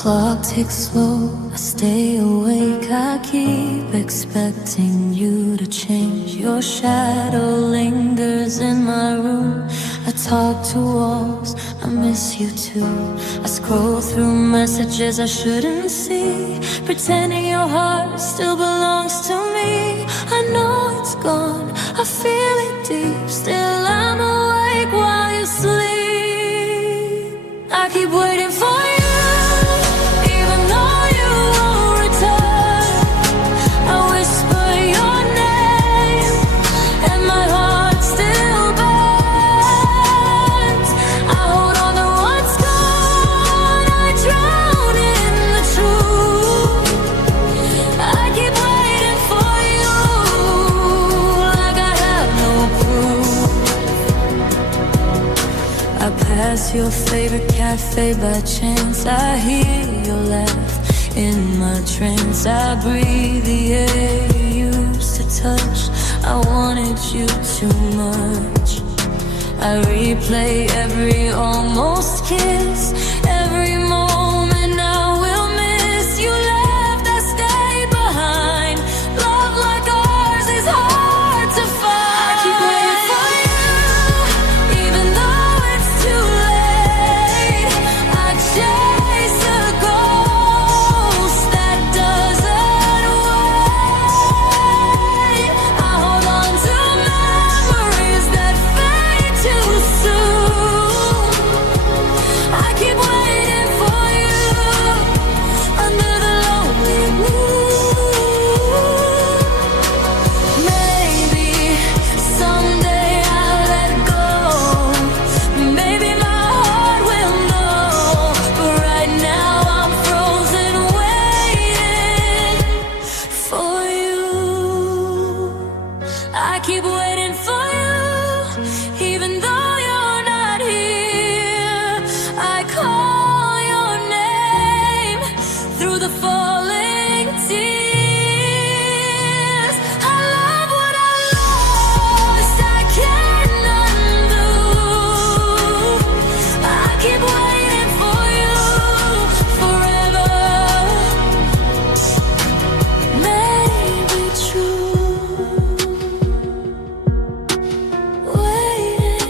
Clock ticks slow, I stay awake, I keep expecting you to change. Your shadow lingers in my room. I talk to walls, I miss you too. I scroll through messages I shouldn't see, pretending your heart still belongs to me. I know it's gone, I feel it deep, still I'm awake while you sleep. I keep waiting for you. Pass your favorite cafe by chance, I hear your laugh in my trance. I breathe the air you used to touch, I wanted you too much. I replay every almost kiss, every moment I will miss. You left, I stayed behind. Love like ours is hard to find. I keep waiting for you, even though it's too late. I chase a ghost that doesn't wait. I hold on to memories that fade too soon. I keep waiting for you under the lonely moon. Maybe someday I'll let go. Maybe my heart will know. But right now I'm frozen waiting for you. I keep waiting for you, even though you're not here. I call your name through the falling tears. I love what I lost, I can't undo. I keep waiting for you forever. Maybe true. Waiting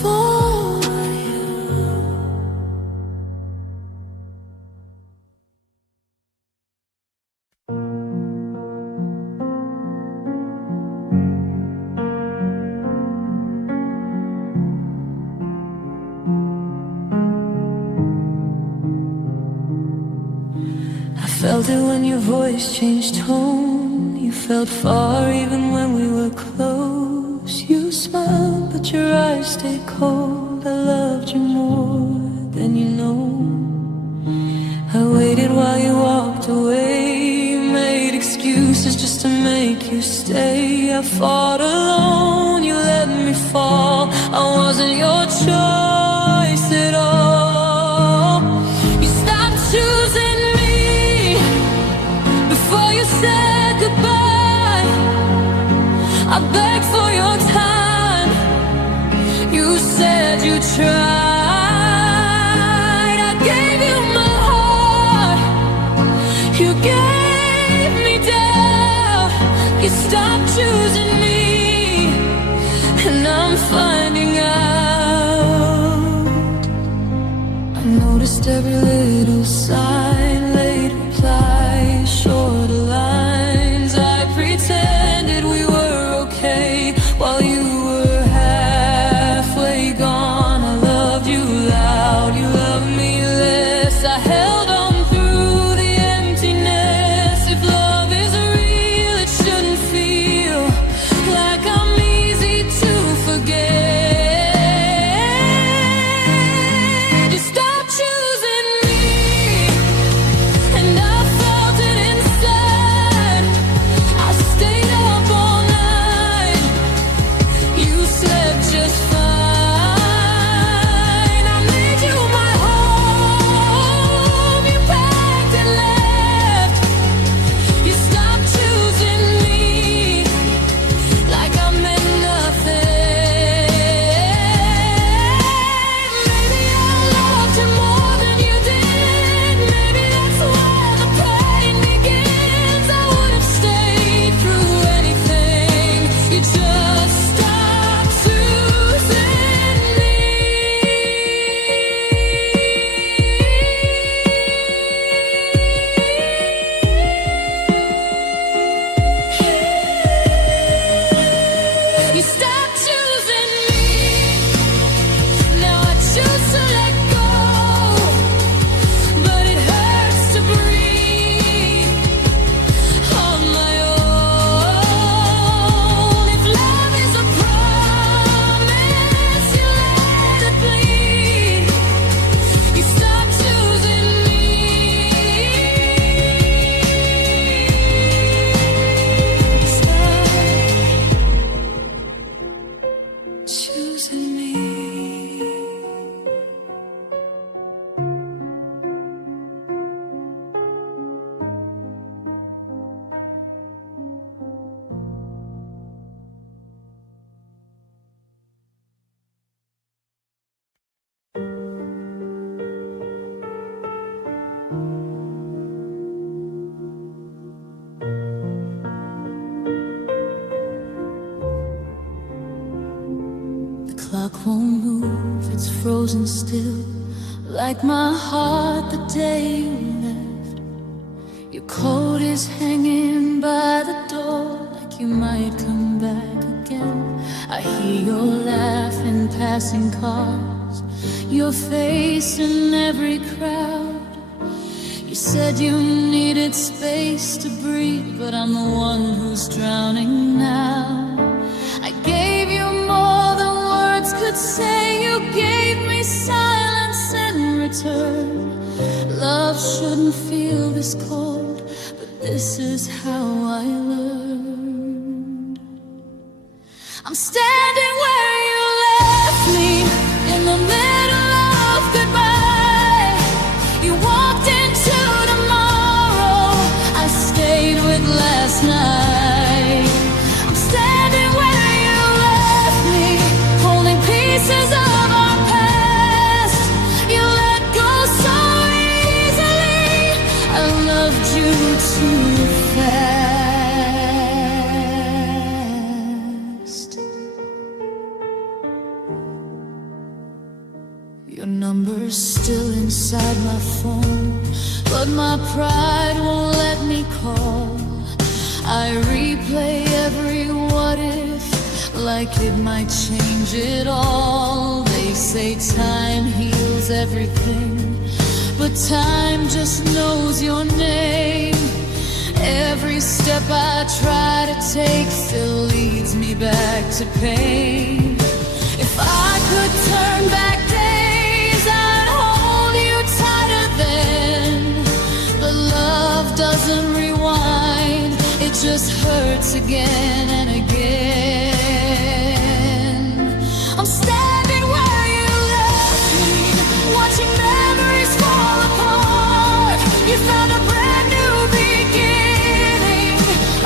for you. I felt it when your voice changed tone. You felt far even when we were close. You smiled, but your eyes stayed cold. I loved you more than you know. I waited while you walked away, made excuses just to make you stay. I fought alone, you let me fall. I wasn't your choice at all. You stopped choosing me before you said goodbye. I begged for your time, you said you tried. I gave you my heart, you gave me doubt. You stopped choosing me, and I'm finding out. I noticed every little sign, late replies, shorter lines. I pretended we were okay while you were halfway gone. I loved you loud, you loved me less. I held on through the emptiness. If love is real, it shouldn't feel like I'm easy to forget. You stopped choosing me clock won't move, it's frozen still, like my heart the day you left. Your coat is hanging by the door, like you might come back again. I hear your laugh in passing cars, your face in every crowd. You said you needed space to breathe, but I'm the one who's drowning now. I gave you more than words could say. You gave me silence in return. Love shouldn't feel this cold, but this is how I learned. I'm standing where you left me, in the middle of goodbye. You walked into tomorrow, I stayed with last night. I'm standing where you left me, holding pieces of our past. You let go so easily, I loved you too fast. Your number's still inside my phone, but my pride won't let me call. I replay every what if, like it might change it all. They say time heals everything, but time just knows your name. Every step I try to take still leads me back to pain. If I could turn back days, I'd hold you tighter then. But love doesn't rewind, it just hurts again and again. I'm standing where you left me, watching memories fall apart. You found a brand new beginning,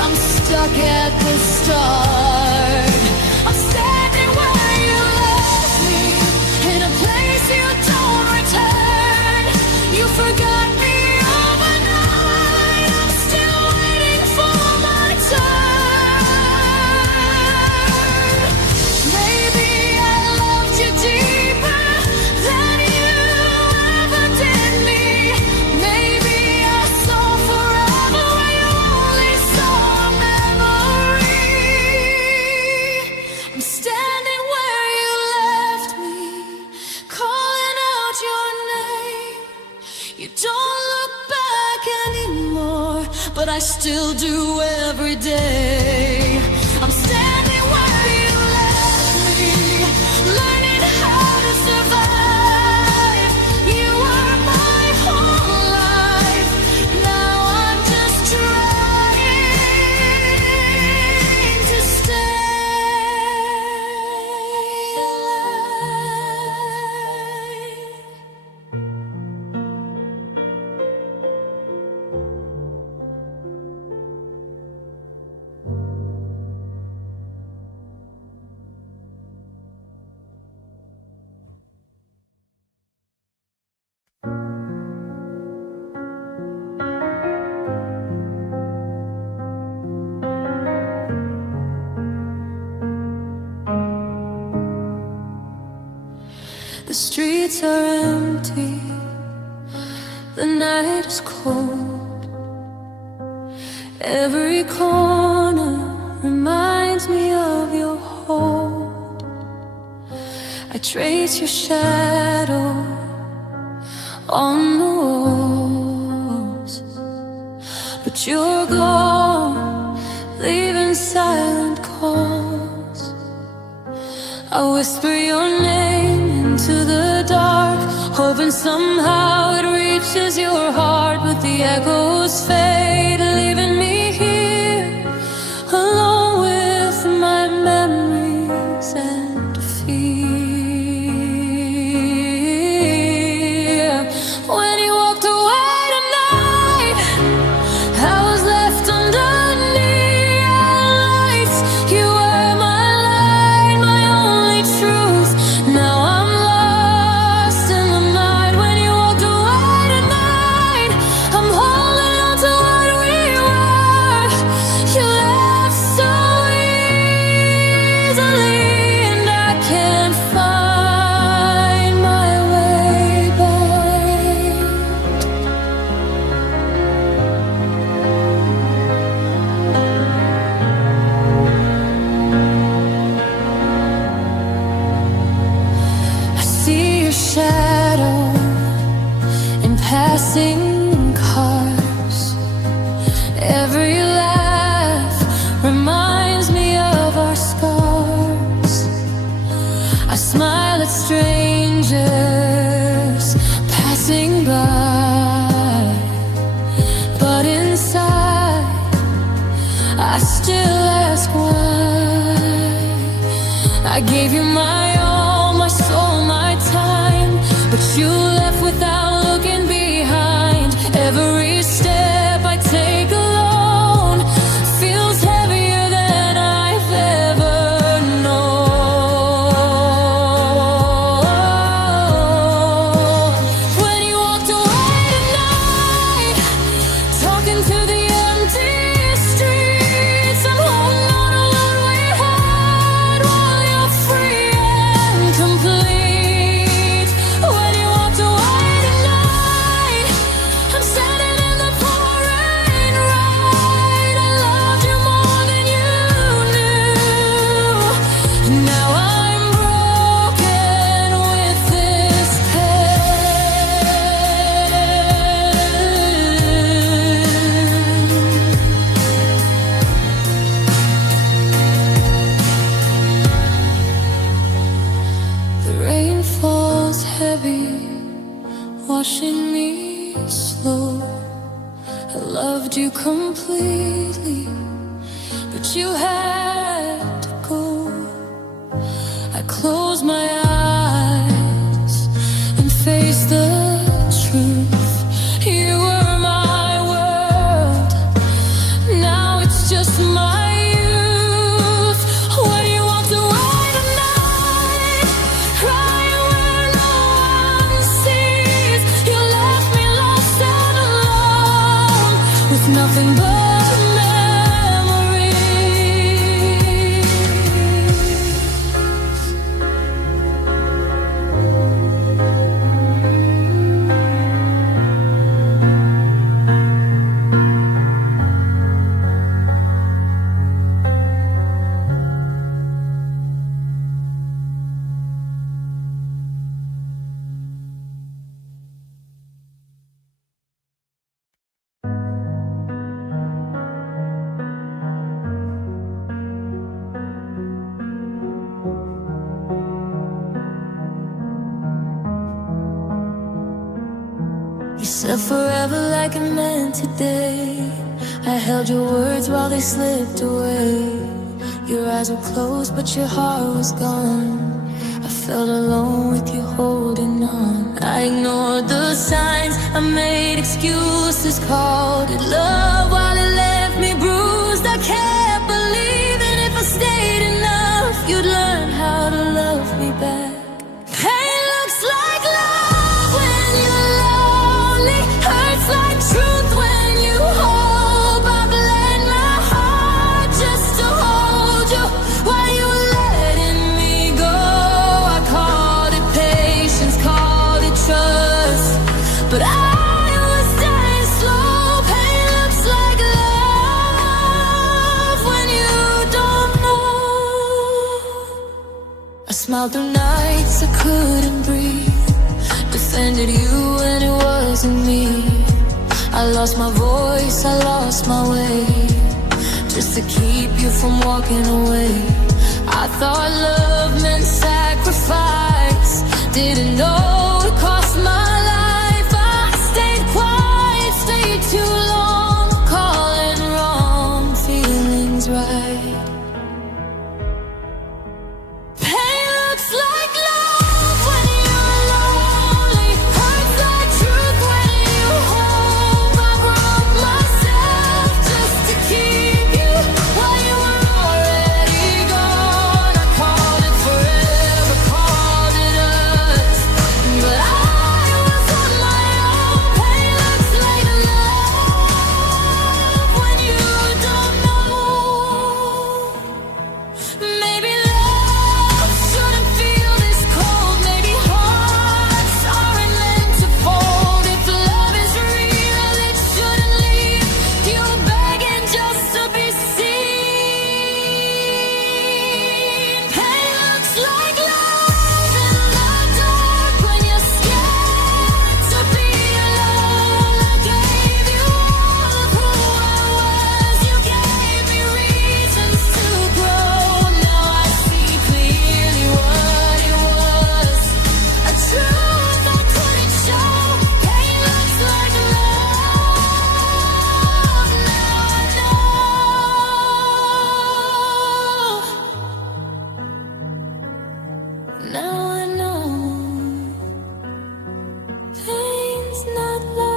I'm stuck at the start. I'm standing where you left me, in a place you don't return. You forgot me overnight, I'm still waiting for my turn. Maybe I loved you deeper than you ever did me. Maybe I saw forever where you only saw a memory. I'm standing where you left me, calling out your name. You don't look back anymore, but I still do every day. I'm standing where you left me, learning how to survive. You were my whole life, now I'm just trying to stay alive. The streets are empty, the night is cold. Every corner reminds me of your hold. I trace your shadow on the walls, but you're gone, leaving silent calls. I whisper your name into the dark, hoping somehow it reaches your heart, but the echoes fade, leaving me here alone with my memories and fear. When you walked away tonight, I was left underneath lights. You were my light, my only truth. Now I'm lost in the night. When you walked away tonight, I'm holding on to what we were. passing cars. Every laugh reminds me of our scars. I smile at strangers passing by, but inside I still ask why. I gave you my all, my soul, my time, but you left without looking behind. Every step I take alone feels heavier than I've ever known. When you walked away tonight, talking to the empty streets, I'm holding on to what we had while you're free and complete. When you walked away tonight, I'm standing in the pouring rain. I loved you more than you knew. Now I'm broken with this pain. The rain falls heavy, washing me slow. I loved you completely, but you had to go. I close my eyes and face the truth. You were my world, now it's just my youth. When you walked away tonight, crying where no one sees, you left me lost and alone with nothing but memories. You said forever like it meant today. I held your words while they slipped away. Your eyes were closed but your heart was gone. I felt alone with you holding on. I ignored the signs, I made excuses, called it love while it left me bruised. I kept believing if I stayed enough, you'd learn how to love me back. Pain looks like love when you're lonely, hurts like truth when you hope. I bled my heart just to hold you while you were letting me go. I called it patience, called it trust, but I was dying slow. Pain looks like love when you don't know. I smiled through nights I couldn't breathe, defended you when it wasn't me. I lost my voice, I lost my way, just to keep you from walking away. I thought love meant sacrifice, didn't know it cost my life. I stayed quiet, stayed too long, calling wrong feelings right. Pain looks like love when you're lonely, hurts like truth when you hope. I broke myself just to keep you while you were already gone. I called it forever, called it us, but I not love.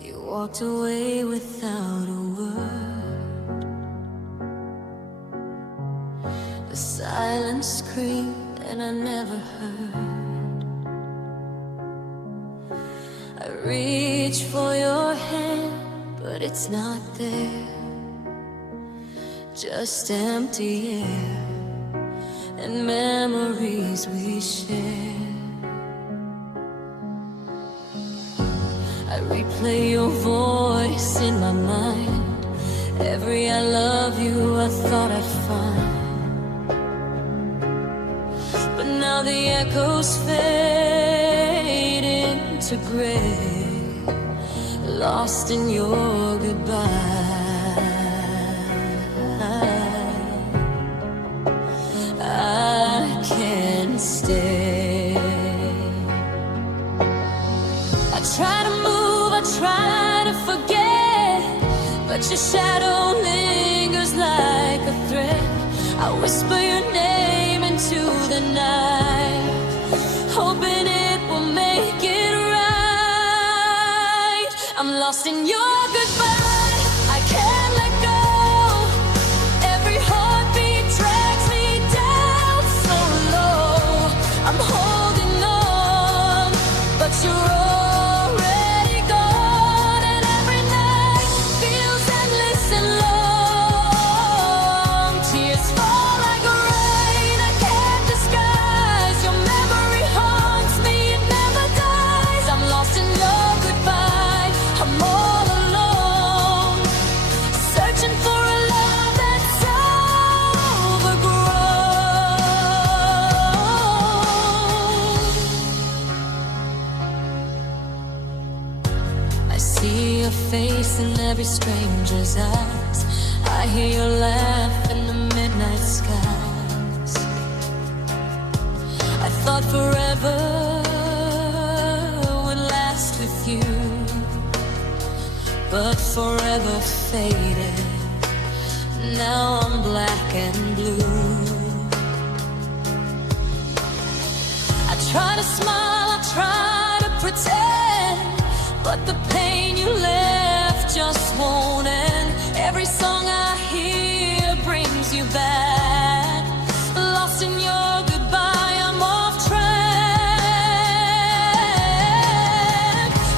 You walked away without a word. The silence screamed and I never heard. I reach for your hand, but it's not there. Just empty air and memories we share. I replay your voice in my mind. Every I love you I thought I'd find. But now the echoes fade into gray, lost in your goodbye. I can't stay. I try to move, I try to forget, but your shadow lingers like a thread. I whisper your name into the night, hoping it will make it right. I'm lost in your goodbye, I can't let go. Every heartbeat drags me down so low. I'm holding on, but you're already gone, and every night feels endless and long. Tears fall like rain, I can't disguise. Your memory haunts me, it never dies. I'm lost in your goodbye, I'm all alone, searching for a love that's overgrown. I see your face in every stranger's eyes. I hear your laugh in the midnight skies. I thought forever would last with you, but forever faded. Now I'm black and blue. I try to smile, I try to pretend, but the pain you left just won't end. Every song I hear brings you back. Lost in your goodbye, I'm off track.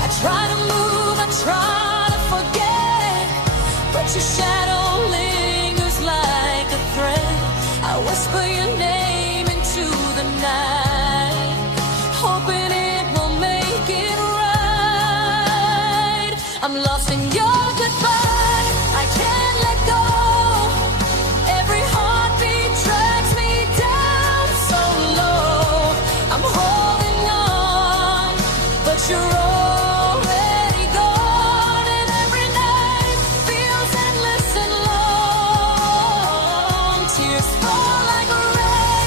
I try to move, I try to forget, but your shadow lingers like a thread. I whisper your name into the night, hoping it will make it right. I'm lost in your goodbye, I can't let go. Every heartbeat drags me down so low. I'm holding on, but you're already gone, and every night feels endless and long. Tears fall like rain.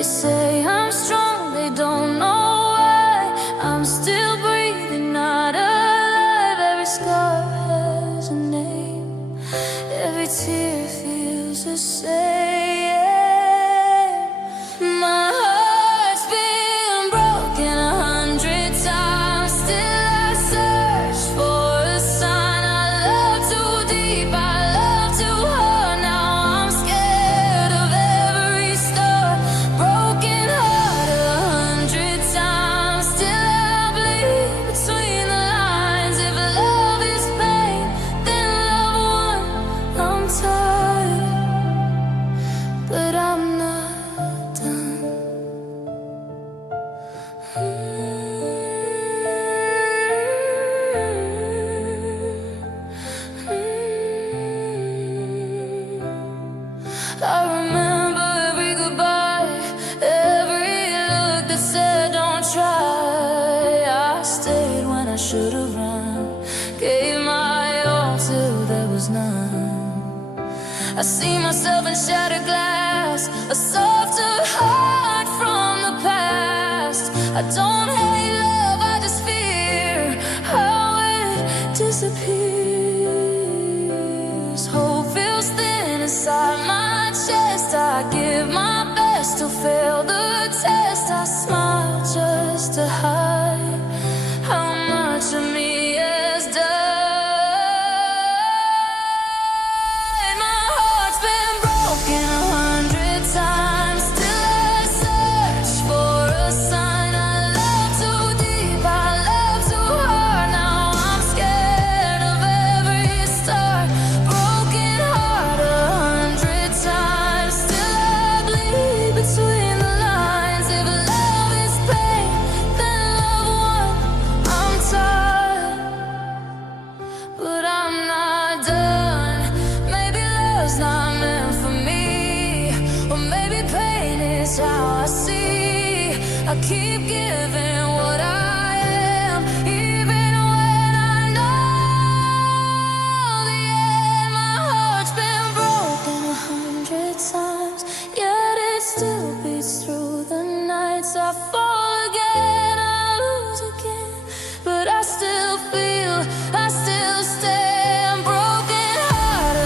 They say I'm strong, they don't know why I'm still breathing, not alive. Every scar has a name, every tear feels the same. My heart's been broken 100 times, still I search for a sign. I love too deep, I love too hard. Now I'm scared of every start. Broken heart 100 times, still I bleed between the lines. If love is pain, then love one. I'm tired, but I'm not done. I remember every goodbye, every look that said don't try. I stayed when I should have run, gave my all till there was none. I see myself in shattered glass, a softer heart from the past. I don't hate love, I just fear how it disappears. Hope feels thin inside my chest. I give my best to fail the test. I smile just to hide how much of me has died. My heart's been broken 100 times, still I search for a sign. I love too deep, I love too hard. Now I'm scared of every start. Broken heart 100 times, still I bleed between the lines. If love is pain, then love one. I'm tired, but I'm not done. Maybe love's not meant for me, or maybe pain is how I see. I keep giving what I am, even when I know the end. My heart's been broken 100 times, yet it still beats through the nights. I fall again, I lose again, but I still feel, I still stand. Broken heart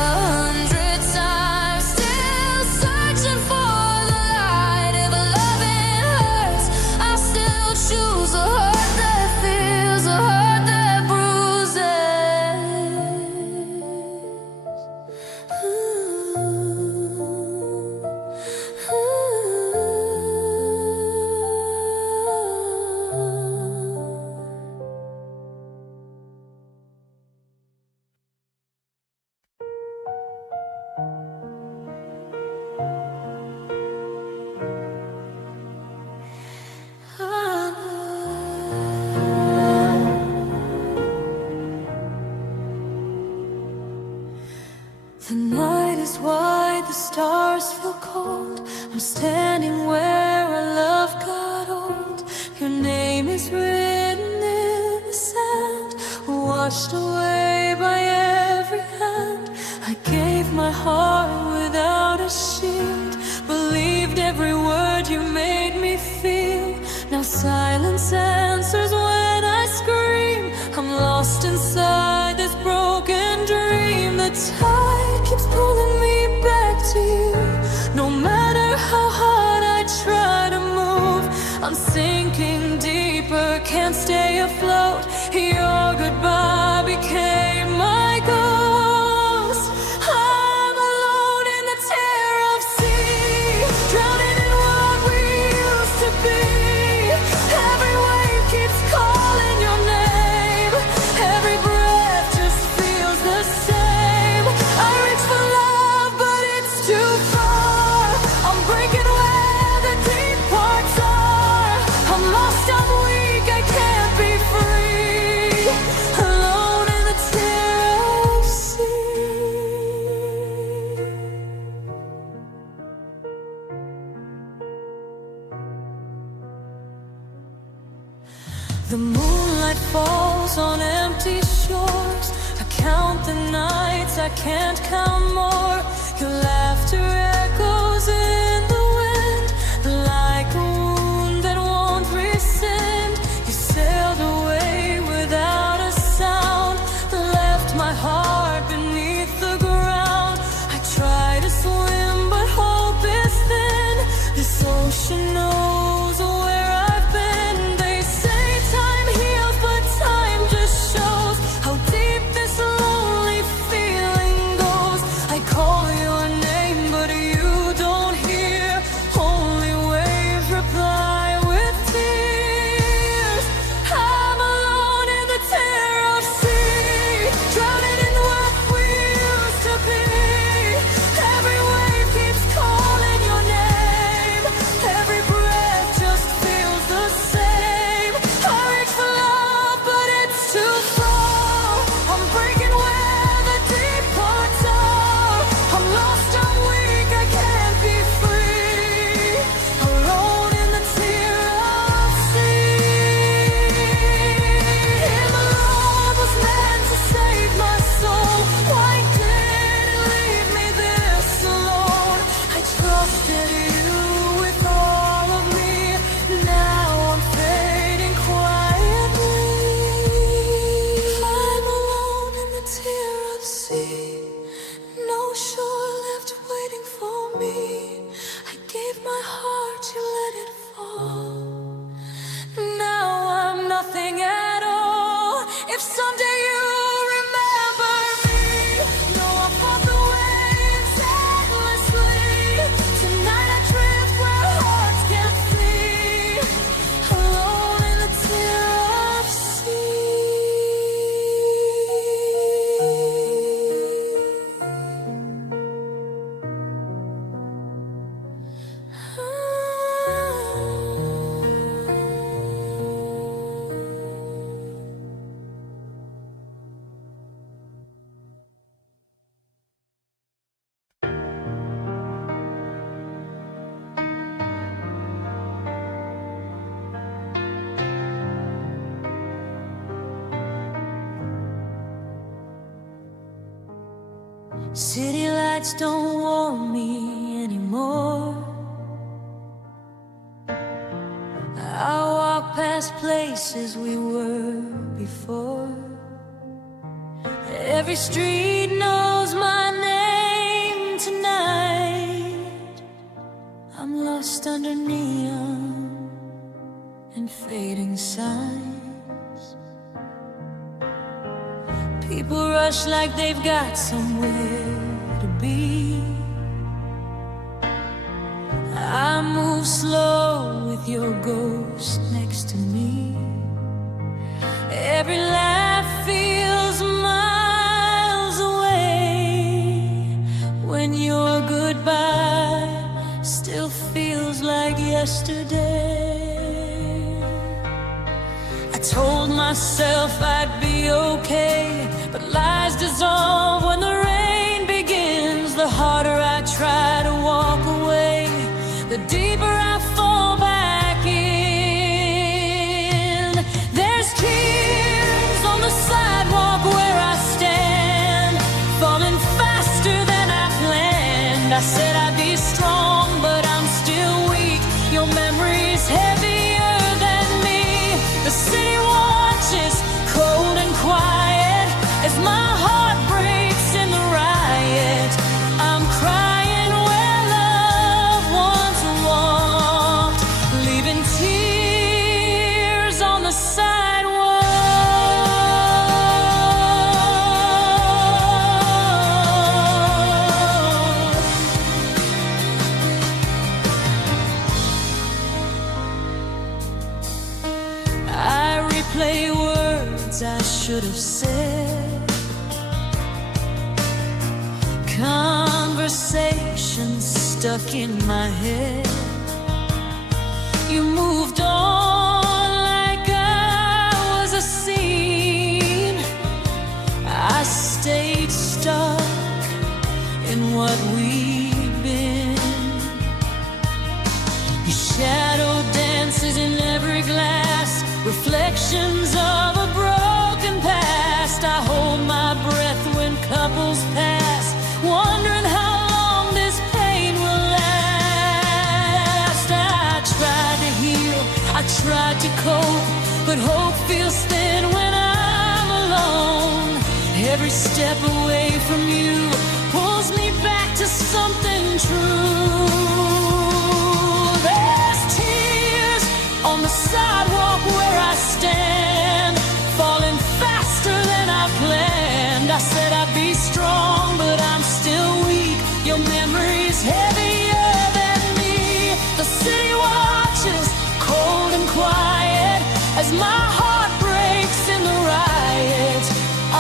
100 times, still searching for the light. If loving hurts, I still choose a heart that feels, a heart that bruises. The night is wide, the stars feel cold. I'm standing where our love got old. Your name is written in the sand, washed away by every hand. I gave my heart without a shield, believed every word you made me feel. Now silence answers when I scream. I'm lost inside this broken dream. The tide keeps pulling me back to you. No matter how hard I try to move, I'm sinking deeper, can't stay afloat. Your goodbye became my ghost. I'm alone in the tear of sea, drowning in what we used to be. Every wave keeps calling your name, every breath just feels the same. I reach for love, but it's too far. I'm breaking where the deep parts are. I'm lost, I'm weak, I can't be free. Alone in the tear of sea. The moonlight falls on empty shores. I count the nights, I can't count more. Your laughter echoes in the wind. The light City lights don't warm me anymore. I walk past places we were before. Every street knows my name tonight. I'm lost under neon and fading signs. People rush like they've got somewhere to be. I move slow with your ghost next to me. Every laugh feels miles away, when your goodbye still feels like yesterday. I told myself I'd be okay, but lies dissolve when the rain begins. The harder I try to walk away, the deeper I fall back in. There's tears on the sidewalk where I stand, falling faster than I planned. I said I'd be strong, but I'm still weak. Your memory's heavier than me. The city watches, cold and quiet, as my heart breaks in the riot. I'm crying where love once walked, leaving tears on the sidewalk. I replay words I should have said, conversations stuck in my head. You moved on like I was a scene. I stayed stuck in what we'd been. Your shadow dances in every glass, reflections of a broken past. I hold my breath when couples pass, wondering how long this pain will last. I tried to heal, I tried to cope, but hope feels thin when I'm alone. Every step away from you pulls me back to something true. There's tears on the sidewalk where I stand, falling faster than I planned. I said I'd be strong, but I'm still weak. Your memory's heavier than me. The city watches, cold and quiet, as my heart breaks in the riot.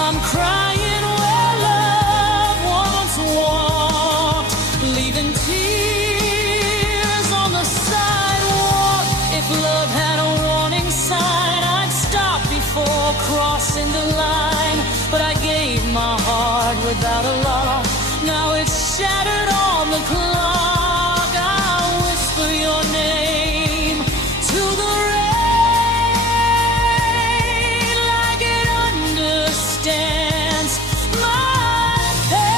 I'm crying where love once walked, leaving tears on the sidewalk. If love had a warning sign, I'd stop before crossing the line. But I gave my heart without a lock. Now it's shattered on the clock. I whisper your name to the rain, like it understands my pain.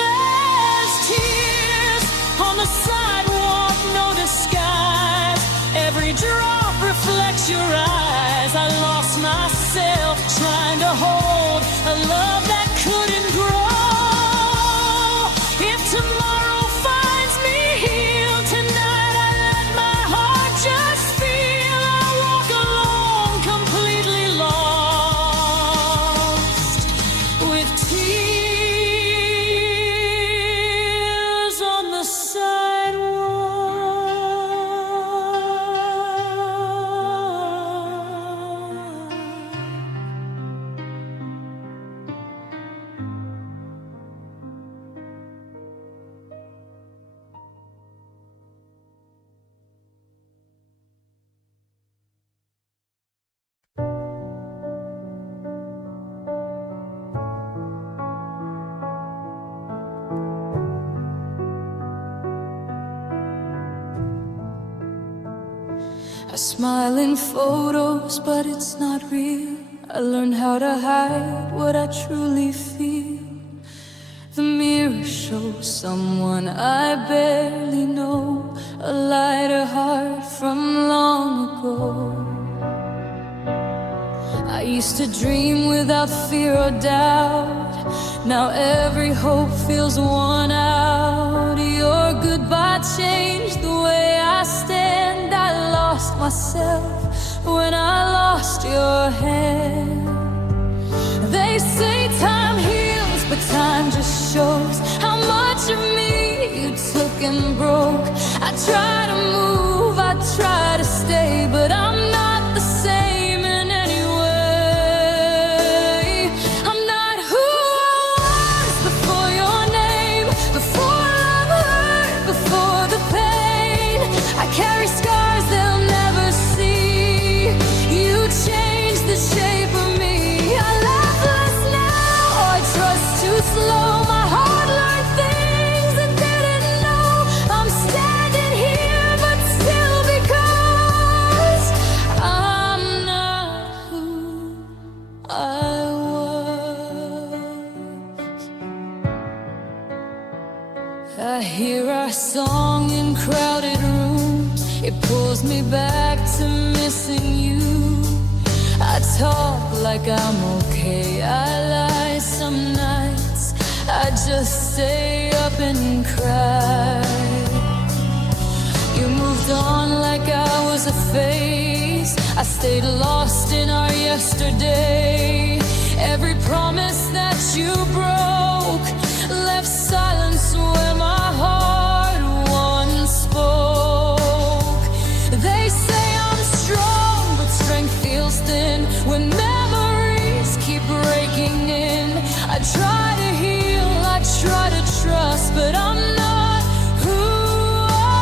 There's tears on the sidewalk, no disguise. Every drop reflects your eyes. I lost myself trying to hold a love that couldn't grow. If tomorrow finds me healed, tonight I let my heart just feel. I walk alone, completely lost, with tears on the I smile in photos, but it's not real. I learned how to hide what I truly feel. The mirror shows someone I barely know, a lighter heart from long ago. I used to dream without fear or doubt. Now every hope feels worn out. Your goodbye changed the way I stand. I lost myself when I lost your hand. They say time heals, but time just shows how much of me you took and broke. I try to move, I try to stay, but I'm not the same in any way. I'm not who I was before your name, before love hurt, before the pain. I carry scars they'll never see. You changed the shape of me. I laugh less now, I trust too slow. My heart learned things it didn't know. I'm standing here, but still because I'm not who I was. I hear our song in crowded rooms. It pulls me back to missing you. I talk like I'm okay, I lie some nights. I just stay up and cry. You moved on like I was a phase. I stayed lost in our yesterday. Every promise that you broke left silence where my heart once spoke. They say I'm strong, but strength feels thin when memories keep breaking in. I try to heal, I try to trust, but I'm not who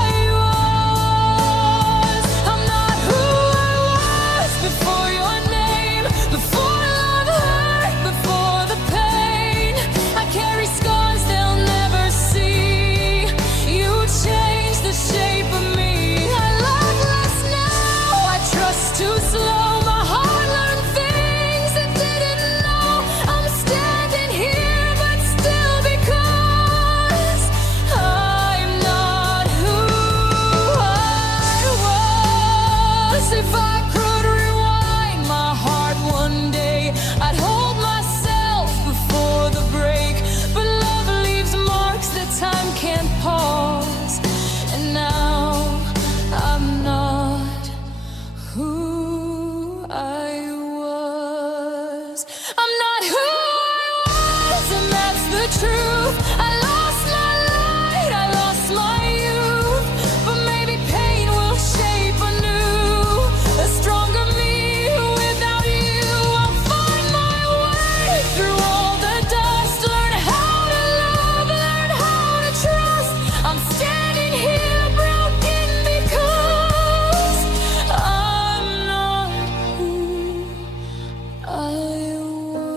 I was. I'm not who I was before your name, before love hurt, before the pain. I carry scars they'll never see. You changed the shape of me. I love less now, I trust too slow. My heart learned things it didn't know. I'm standing here, but still because I'm not who I was. If I could rewind my heart one day, I'd hold myself before the break. But love leaves marks that time can't pause. And now I'm not who I was. I'm not who I was, and that's the truth. I lost my light, I lost my youth. But maybe pain will shape anew a stronger me without you. I'll find my way through all the dust. Learn how to love, learn how to trust. I'm standing here broken because I'm not who I was.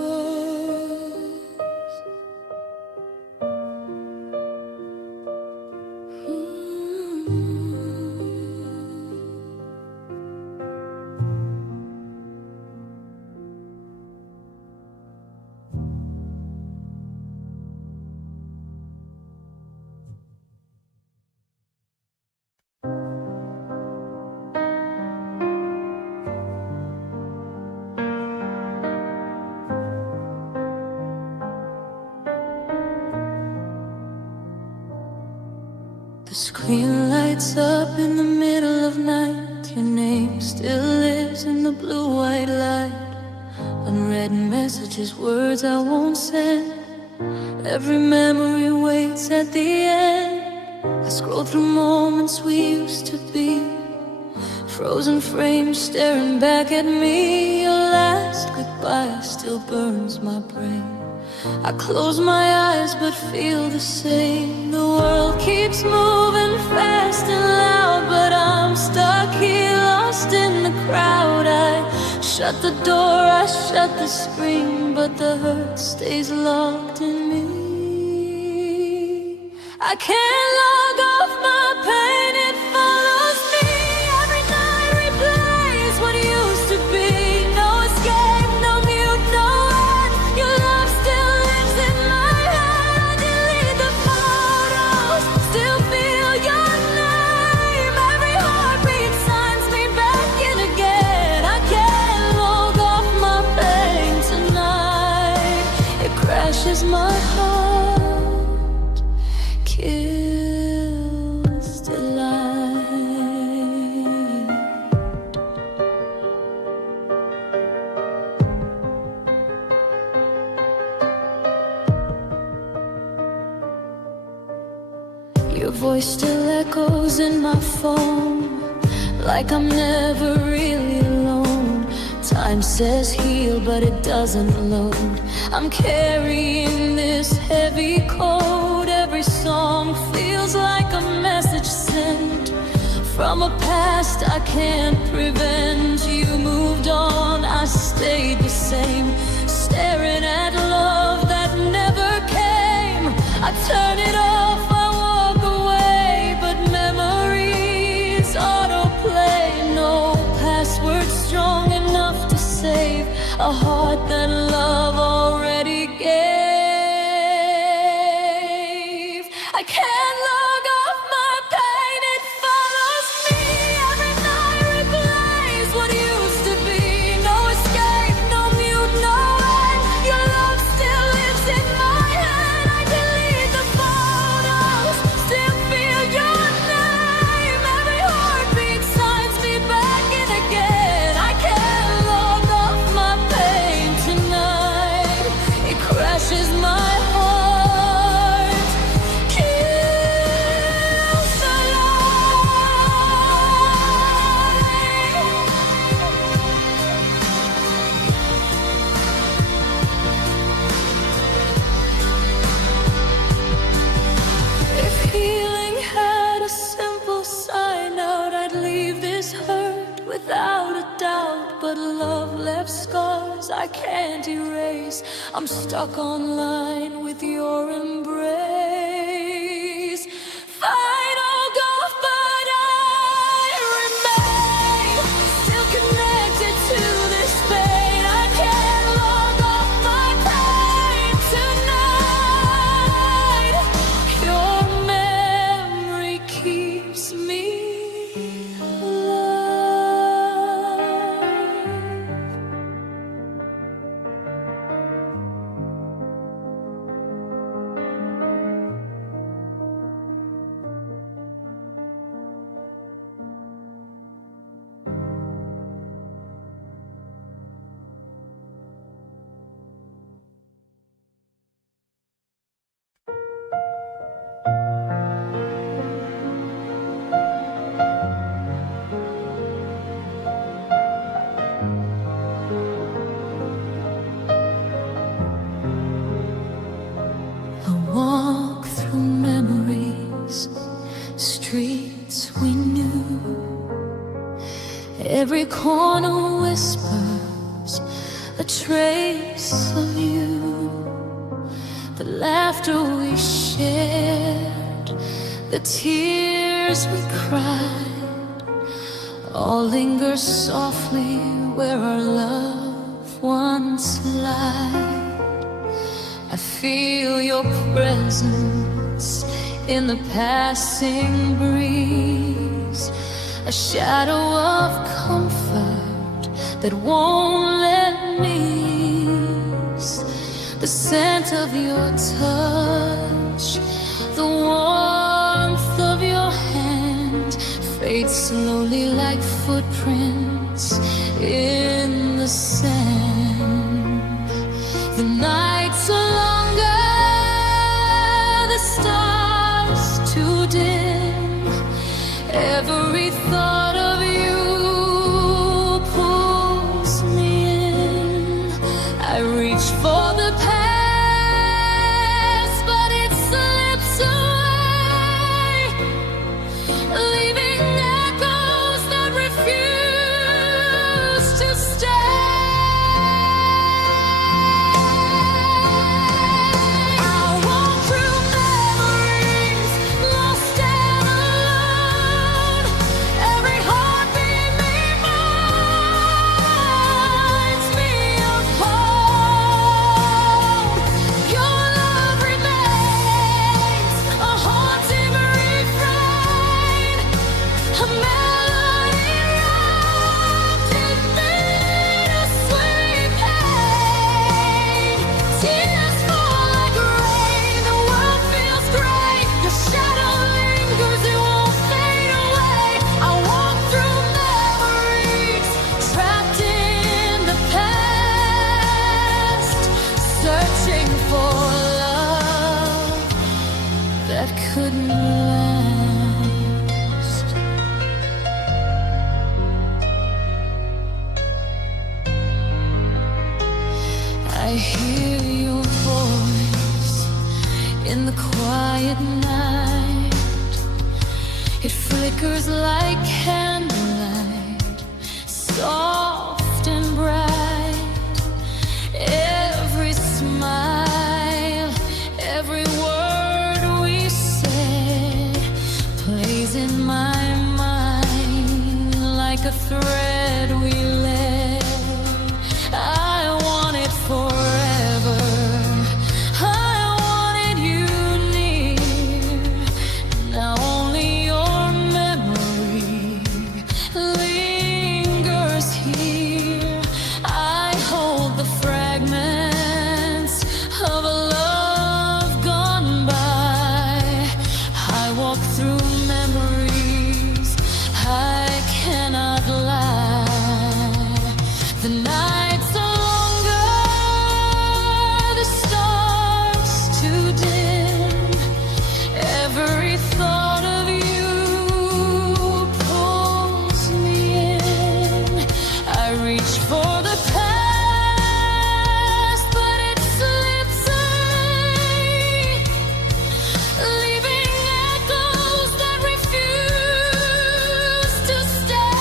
The screen lights up in the middle of night. Your name still lives in the blue-white light. Unread messages, words I won't send. Every memory waits at the end. I scroll through moments we used to be. Frozen frames staring back at me. Your last goodbye still burns my brain. I close my eyes but feel the same. The world keeps moving fast and loud, but I'm stuck here lost in the crowd. I shut the door, I shut the screen, but the hurt stays locked in me. I can't log off my pain, it follows me. Every night replays what used to be. No escape, no voice still echoes in my phone, like I'm never really alone. Time says heal, but it doesn't load. I'm carrying this heavy coat. Every song feels like a message sent from a past I can't prevent. You moved on, I stayed the same, staring at love that never came. I turn it off, I walk away, but memories autoplay. No password strong enough to save a heart that love already gave. I can't log off my pain, it follows me every night, replays what used to be. No escape, no mute, no end. Your love still lives in my head. I delete the photos, still feel your name. Every heartbeat signs me back in again. I can't log off my pain tonight. It crashes my heart, kills the light. If healing had a simple sign out, I'd leave this hurt without a doubt. But love left scars I can't erase. I'm stuck online with your embrace. Final gulf, but I remain still connected to this pain. I can't log off my pain tonight. Your memory keeps me alive. I walk through memories, streets we knew. Every corner whispers a trace of you. The laughter we shared, the tears we cried, all linger softly where our love once lied. I feel your presence in the passing breeze, a shadow of comfort that won't let me ease. The scent of your touch, the warmth of your hand fades slowly like footprints in the sand. The nights are longer, the stars too dim. Every thought of you pulls me in. I reach for the past, but it slips away, leaving echoes that refuse to stay. hear your voice in the quiet night. It flickers like candlelight, soft and bright. Every smile, every word we say plays in my mind like a thread we lay. I want it forever. I wanted you near. Now only your memory lingers here. I hold the fragments of a love gone by. I walk through memories, I cannot lie. The nights are longer, the stars too dim. Every thought of you pulls me in. I reach for the past, but it slips away, leaving echoes that refuse to stay.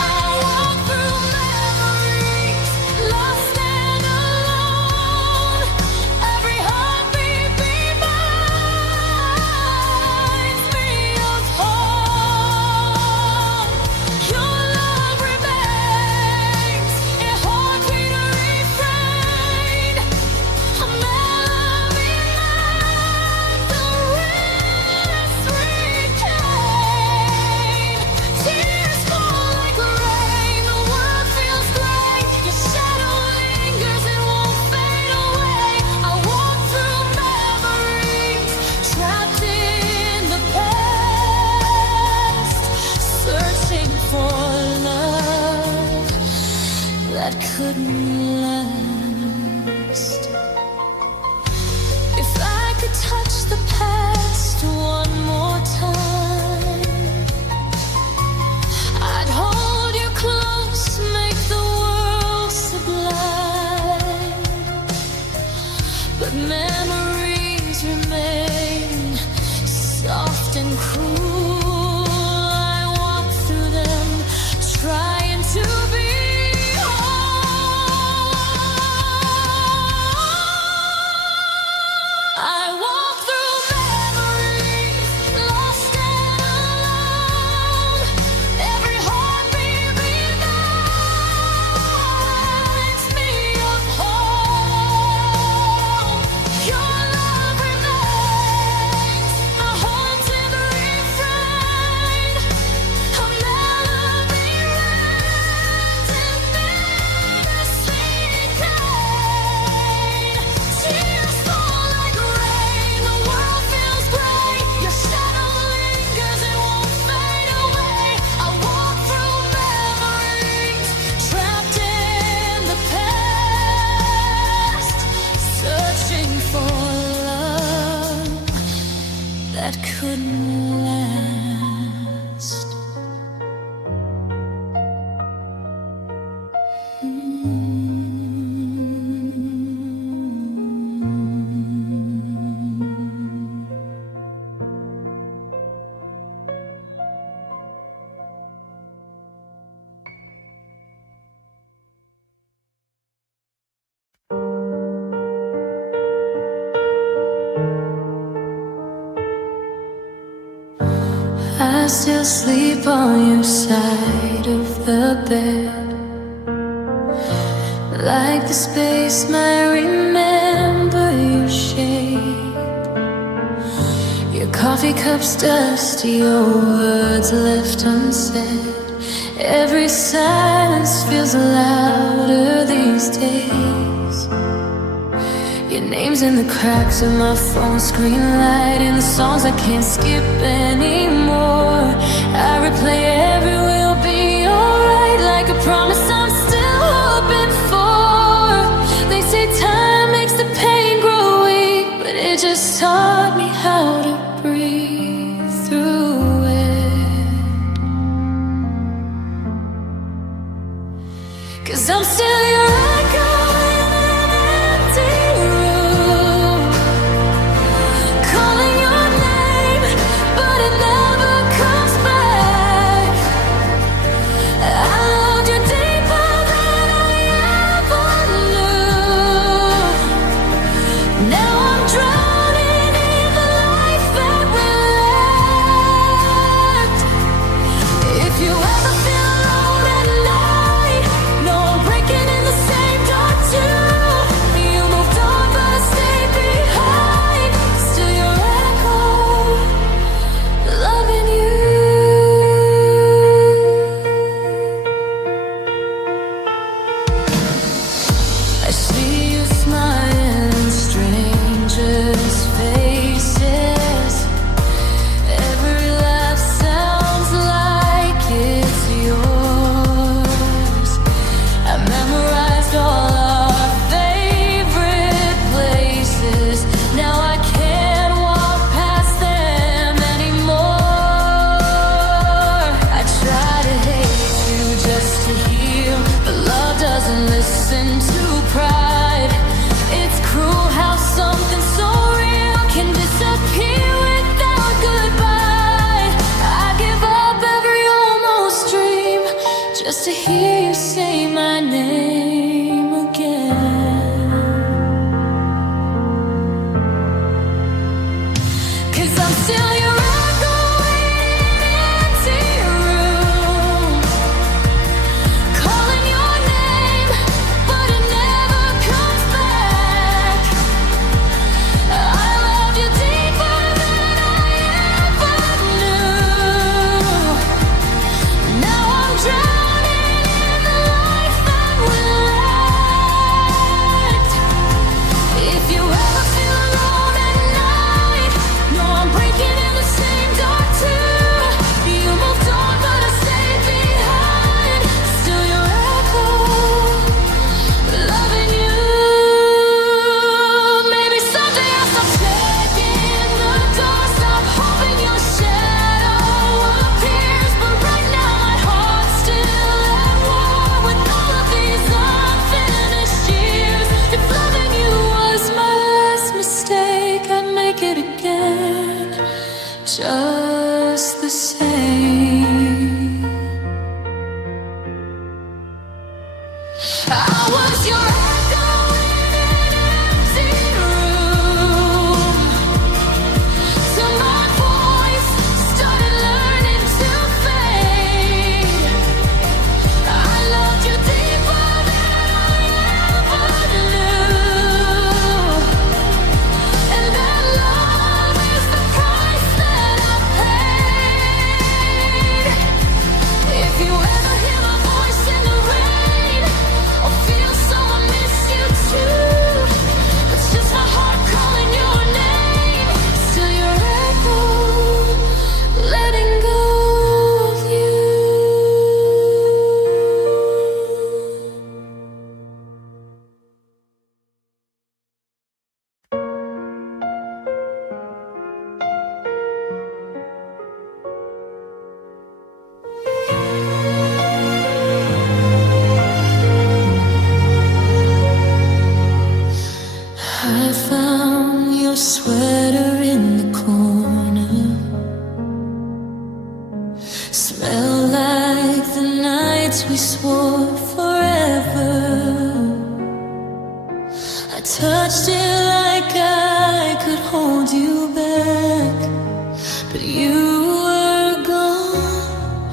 I walk through memories, lost and alone. Every heartbeat reminds me of home. Your love remains a heartbeat refrain, a melody like the rest retain. Tears fall like rain, the world feels gray. Your shadow lingers, it won't fade away. I walk through memories, trapped in the past, searching for love that couldn't last. If I could touch the past one more time, I'd hold you close, make the world sublime. But memories remain soft and cruel. I walk through them, trying to be whole. I walk through memories, lost and alone. Every heartbeat reminds me of home. Your love remains a haunted refrain, a melody wrapped in bittersweet pain. Tears fall like rain, the world feels gray. Your shadow lingers, it won't fade away. I walk through memories, trapped in the past, searching for love that couldn't last. I still sleep on your side of the bed, like the space might remember your shape. Your coffee cup's dusty, your words left unsaid. Every silence feels louder these days. Your name's in the cracks of my phone screen, lighting the songs I can't skip anymore. I replay every will be alright, like a promise I'm still hoping for. They say time makes the pain grow weak, but it just taught me how to breathe through it. I'm still your echo in an empty room, calling your name, but it never comes back. I loved you deeper than I ever knew. Now I'm drowning in the life that we left. If you ever feel alone at night, know I'm breaking in the same dark too. You moved on, but I stayed behind. Still your echo, loving you. I see you smiling, strangers' faces. Every laugh sounds like it's yours. I memorized all our favorite places. Now I can't walk past them anymore. I try to hate you just to heal, but love doesn't listen to pride. It's cruel how something so real can disappear without goodbye. I give up every almost dream just to hear you say my name again. 'Cause I'm still your echo in an empty room, calling your name, but it never comes back. I loved you deeper than I ever knew. Now I'm drowning in the life that we left. If you ever feel alone at night, know I'm breaking in the same dark too. You moved on, but I stayed behind. Still your echo, loving you. Maybe someday I'll stop checking the door, stop hoping your shadow appears. But right now my heart's still at war with all of these unfinished years. If loving you was my last mistake, I'd make it again, just the same. I was your echo in an empty room, till my voice started learning to fade. I loved you deeper than I ever knew, and that love is the price that I paid. If you ever hear my voice in the rain, or feel someone miss you too, it's just my heart calling your name. Still your echo, letting go of you. I found your sweater in the corner. Smell like the nights we swore forever. I touched it like I could hold you back, but you were gone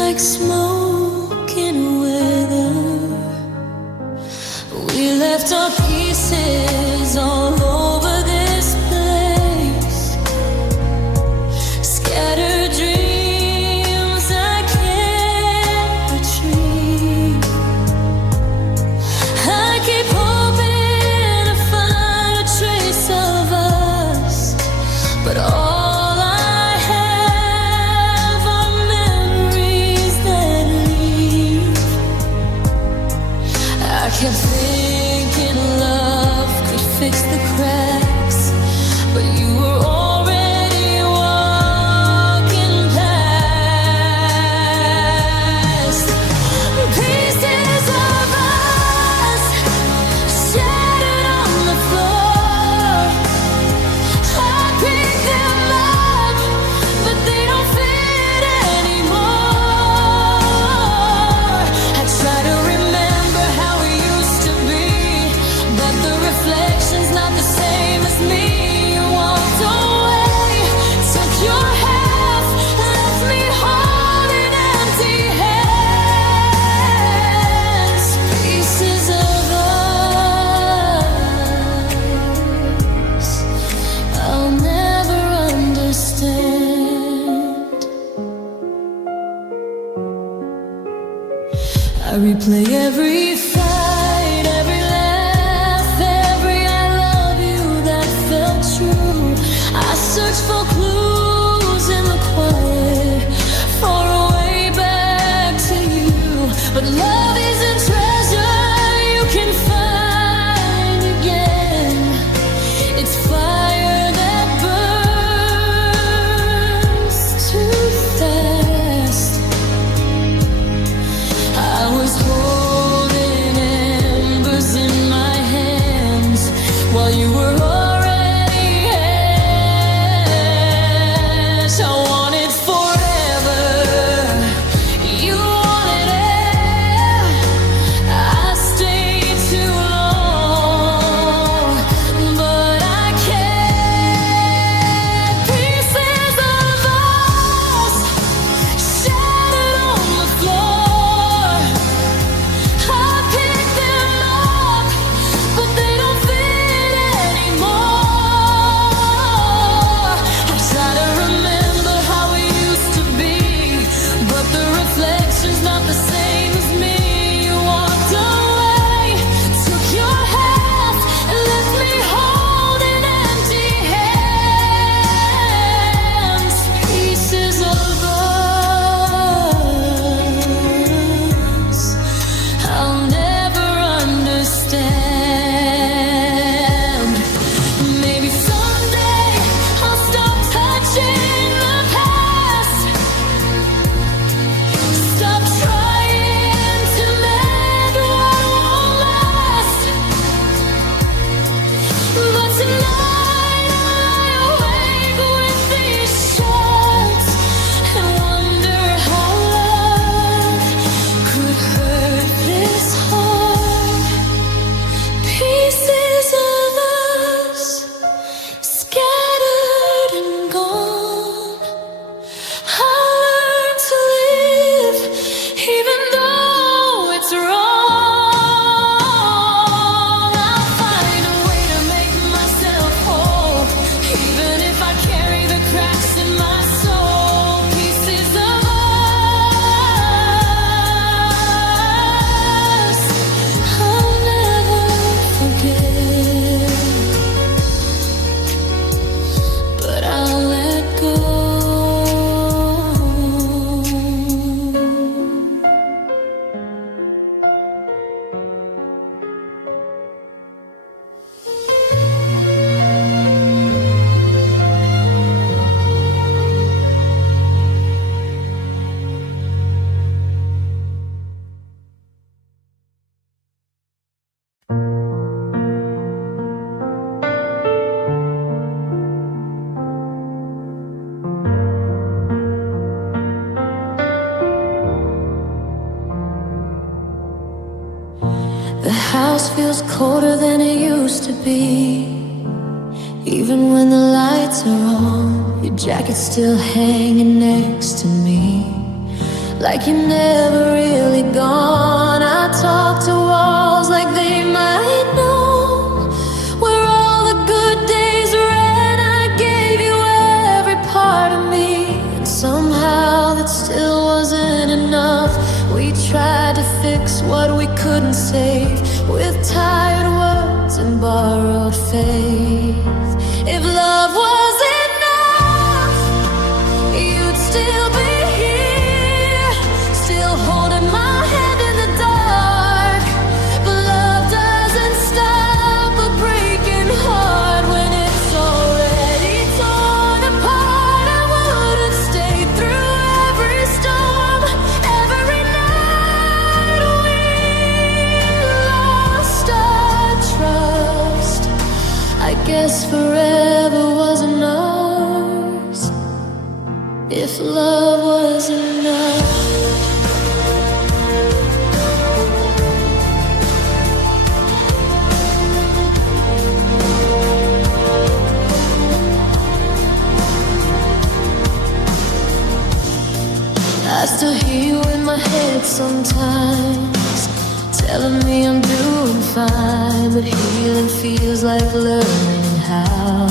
like smoke in weather. We left our pieces all over this place, scattered dreams I can't retrieve. I keep hoping to find a trace of us, but all I have are memories that I replay every fight, every laugh, every I love you that felt true. I search for clues in the quiet, for a way back to you. But love isn't treasure you can find again. It's fire that burns too fast. I was holding embers in my hands while you were already ash. I wanted forever, you wanted it. I stayed too long, but I can't. Pieces of us shattered on the floor. I pick them up, but they don't fit anymore. I try to remember how we used to be, but the reflection's not the same as me. You walked away, took your half, and left me holding empty hands. Pieces of us I'll never understand. Maybe someday I'll stop touching the past, stop trying to mend what won't last. But tonight I lie awake with these shots and wonder how love could hurt this hard. Pieces of us scattered and gone. I learned to live even though it's wrong. I'll find a way to make myself whole, even if I carry the cracks in my soul. Pieces of us I'll never forget, but I'll let go. The house feels colder than it used to be. Even when the lights are on, your jacket's still hanging next to me, like you're never really gone. I talk to walls like they might know where all the good days were at. I gave you every part of me, and somehow that still wasn't enough. We tried to fix what we couldn't save with tired words and borrowed faith. If love was enough, you'd still be here, still holding my hand in the dark. But love doesn't stop a breaking heart when it's already torn apart. I would have stayed through every storm, every night we lost our trust. I guess forever wasn't ours, if love was enough. I still hear you in my head sometimes, telling me I'm doing fine, but healing feels like learning how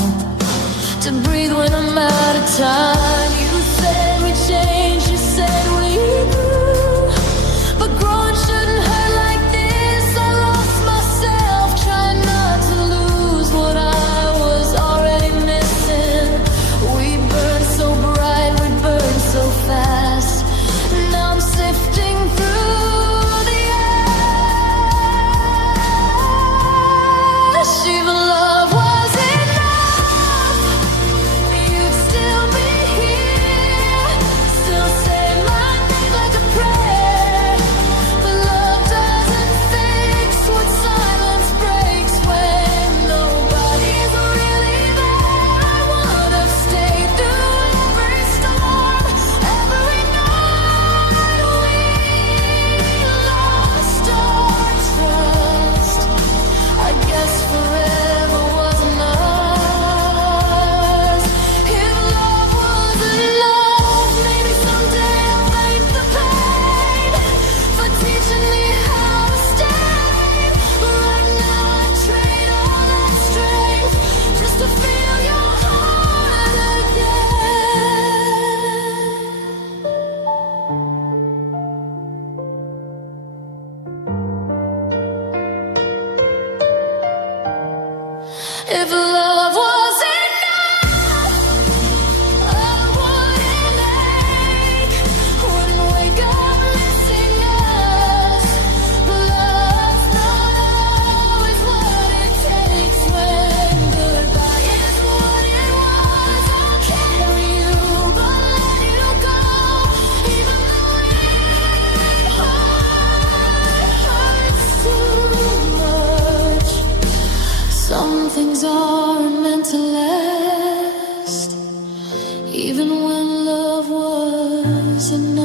to breathe when I'm out of time. You said we changed, you said we grew, but growing shouldn't If love was enough, I wouldn't ache. Wouldn't wake up missing us. Love's not always what it takes. When goodbye is what it was, I'll carry you but let you go. Even though it hurts too much. Some things aren't meant to last, even when love was enough.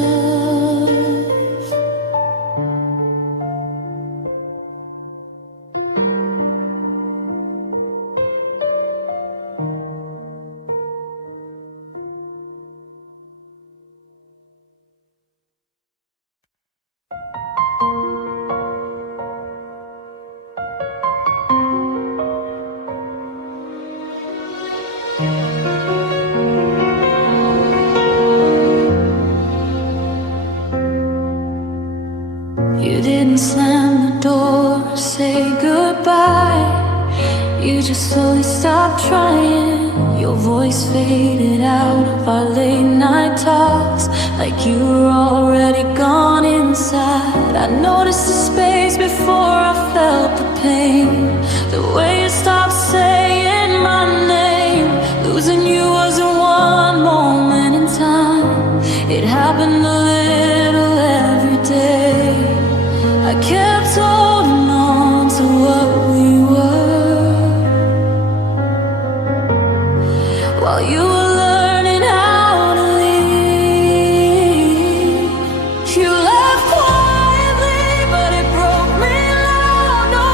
You didn't slam the door or say goodbye. You just slowly stopped trying. Your voice faded out of our late night talks, like you were already gone inside. I noticed the space before I felt the pain. The way you stopped saying my name. Losing you wasn't one moment in time. It happened a little every day. I kept holding on to what we were, while you were learning how to leave. You left quietly, but it broke me loud. No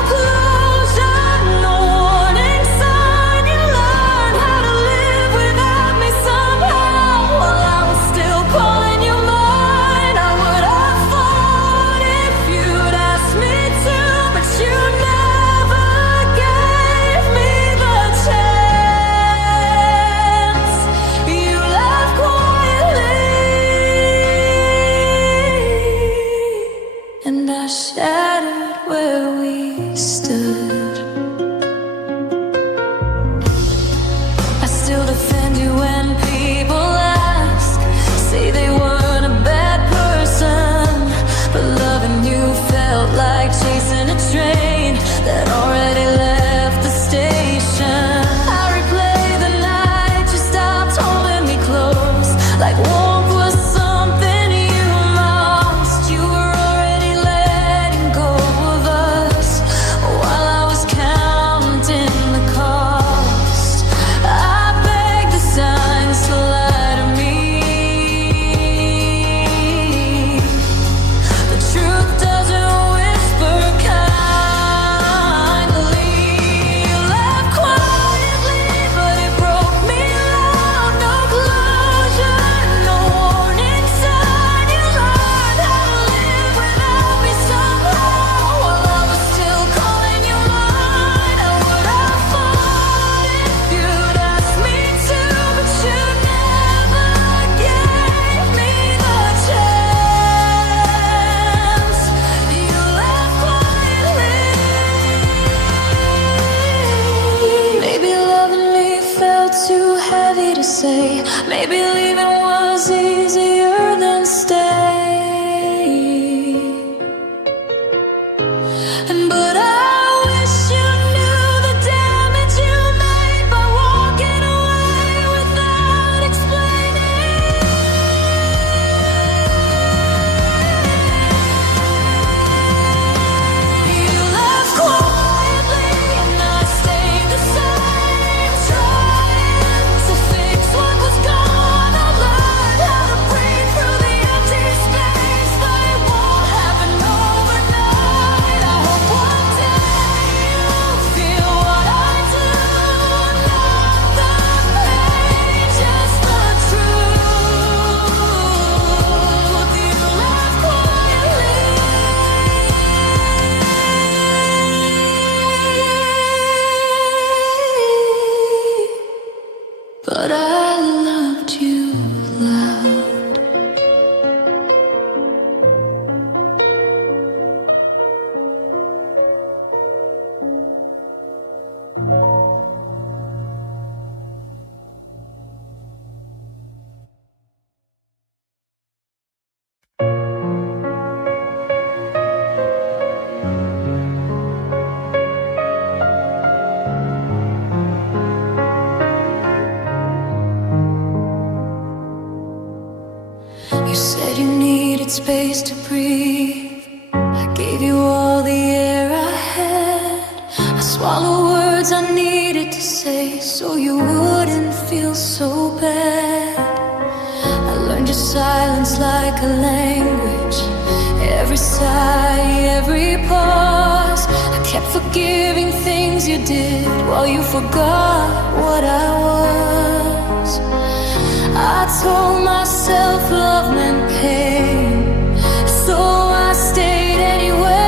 said you needed space to breathe. I gave you all the air I had. I swallowed words I needed to say so you wouldn't feel so bad. I learned your silence like a language. Every sigh, every pause. I kept forgiving things you did while you forgot what I was. I told myself love meant pain, so I stayed anyway.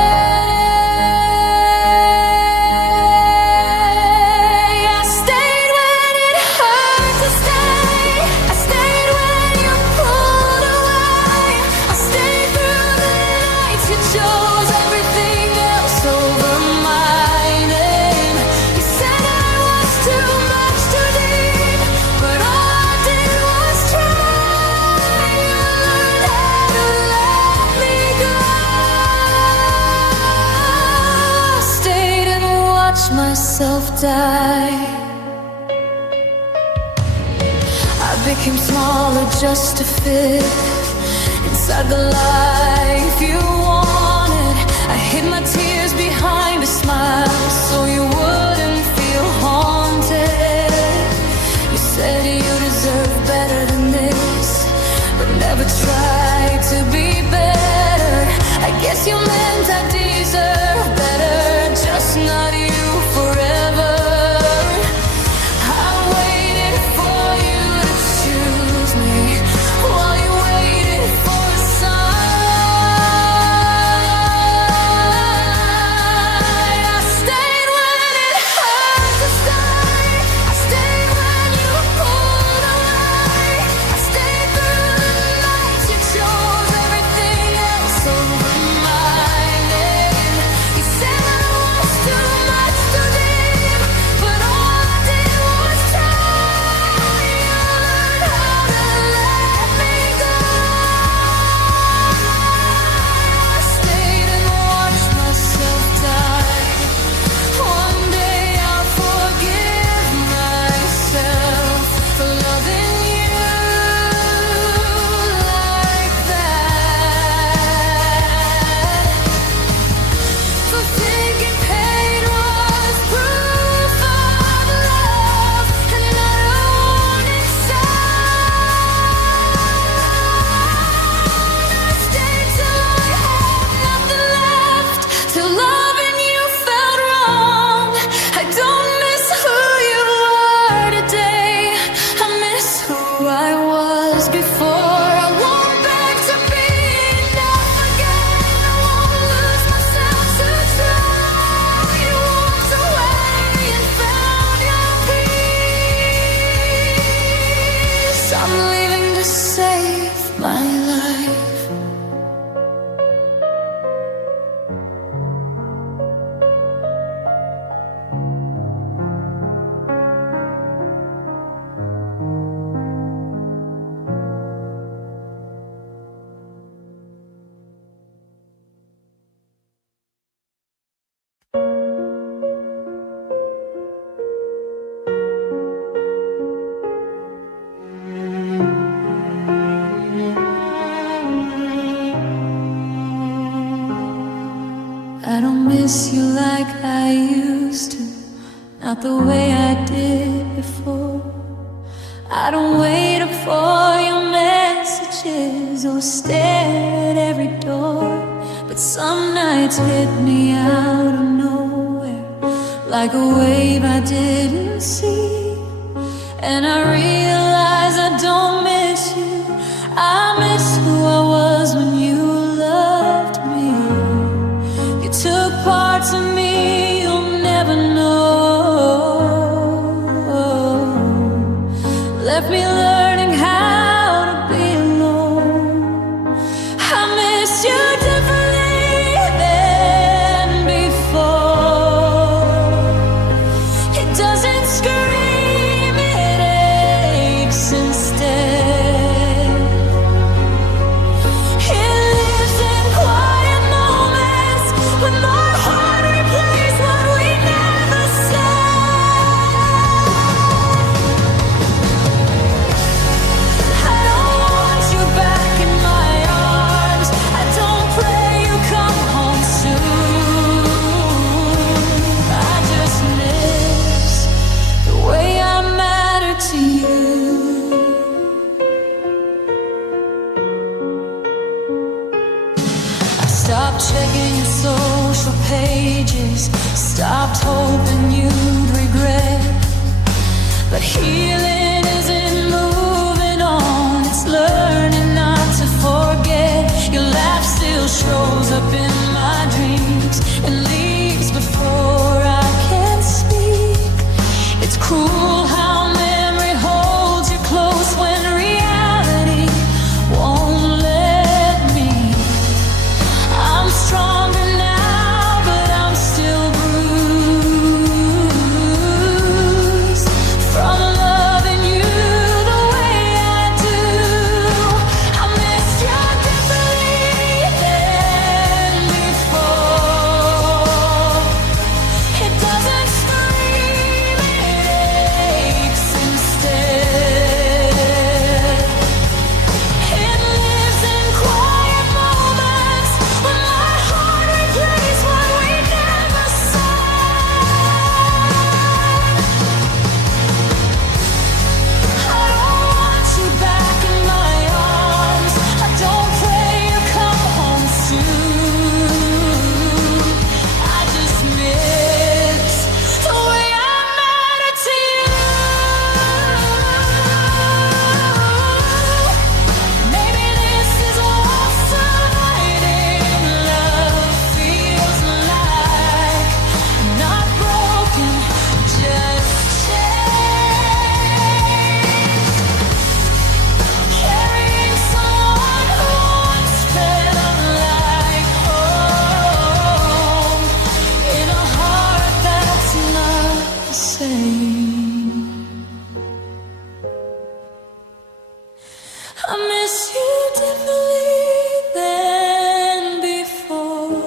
I stayed when it hurt to stay. I stayed when you pulled away. I stayed through the nights you chose everything else over my name. You said I was too much, too deep, but all I did was try. You learned how to let me go. I stayed and watched myself die. I became smaller just to fit inside the life you wanted. I hid my tears behind a smile so you wouldn't feel haunted. You said you deserve better than this, but never tried to be better. I guess you meant I deserve better, just not you forever. I waited for you to choose me while you waited for a sign. I stayed when it hurt to stay. I stayed when you pulled away. I stayed through the nights you chose everything else over my name. You said I was too much, too deep, but all I did was try. You learned how to let me go. I stayed and watched myself die. One day I'll forgive myself for loving you like that, for thinking pain was proof of love and not a warning sign. I stayed till I had nothing left, till loving you felt wrong. I don't miss who you are today, I miss who I was before. I want back to be enough again. I won't lose myself to try. You walked away and found your peace. I'm leaving to save my life. I don't miss you like I used to, not the way I did before. I don't wait up for your messages or stare at every door, but some nights hit me out of nowhere like a wave I didn't see, and I realize I don't miss you. I miss who I was when you loved me. You took parts of me you'll never know, left me learning how to be alone. I miss you differently than before. It doesn't scream, it aches instead. checking your social pages, stopped hoping you'd regret. But healing isn't moving on, it's learning not to forget. Your laugh still shows up in my dreams and leaves before I can speak. It's cruel how memory holds you close when reality won't let me. I'm stronger now, but I'm still bruised from loving you the way I do. I miss you differently than before. It doesn't scream, it aches instead. It lives in quiet moments when my heart replays what we never said. I don't want you back in my arms. I don't pray you come home soon. I just miss the way I mattered to you. Maybe this is what surviving love feels like. Not broken, just changed. Carrying someone who once felt like home in a heart that's not the same. I miss you differently than before,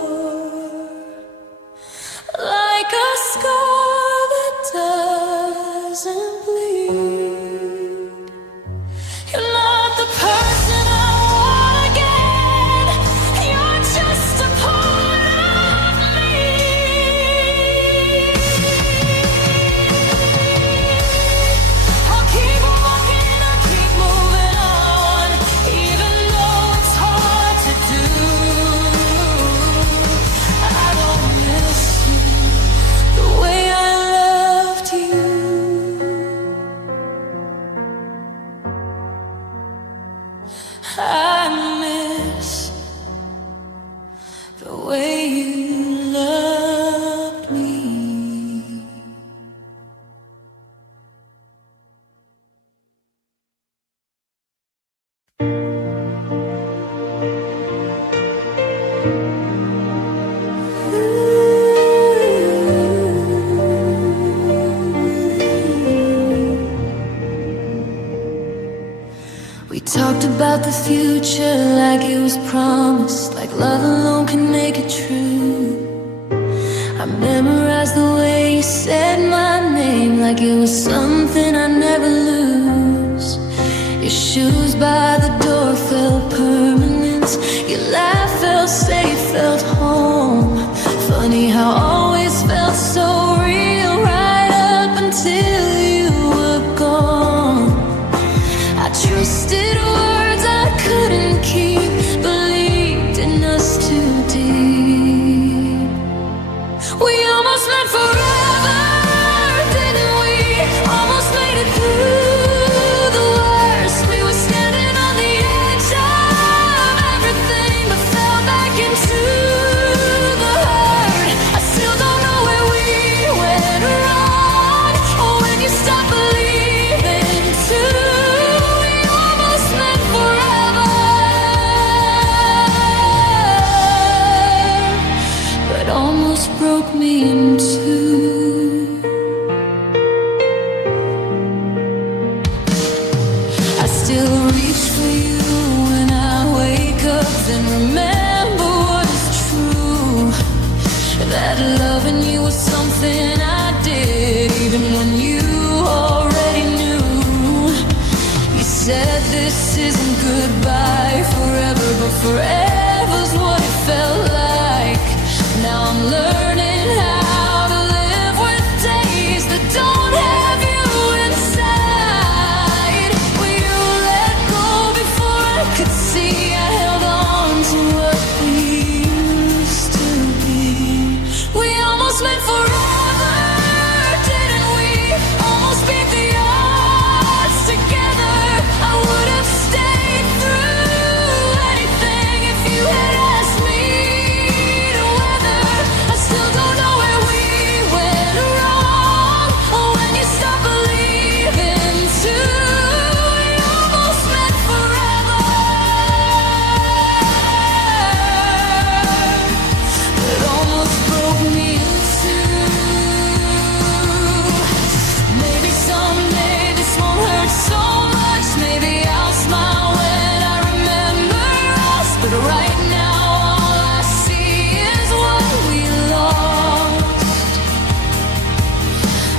like a scar that doesn't bleed. You're not the person I want again. You're just a part of me. I'll keep walking, I'll keep moving on, even though it's hard to do. I don't miss you the way I loved you. I miss the way you loved me. We talked about the future like it was promised, like love alone can make it true. I memorized the way you said my name like it was something I never lose. Your shoes by the door felt permanent. Your laugh felt safe, felt home. Funny how always felt so real right up until you were gone. I trusted words I couldn't keep, believed in us too deep. We almost meant forever, didn't we? Almost made it through the worst. We were standing on the edge of everything, but fell back into the hurt. I still don't know where we went wrong, or when you stopped believing too. We almost meant forever, but almost broke me in two. I still reach for you when I wake up, then remember what is true. That loving you was something I did, even when you already knew. You said this isn't goodbye forever, but forever's what it felt like. Now I'm learning how to live with days that don't have you inside. Will you let go before I could see? I held on to what we used right now all I see is what we lost,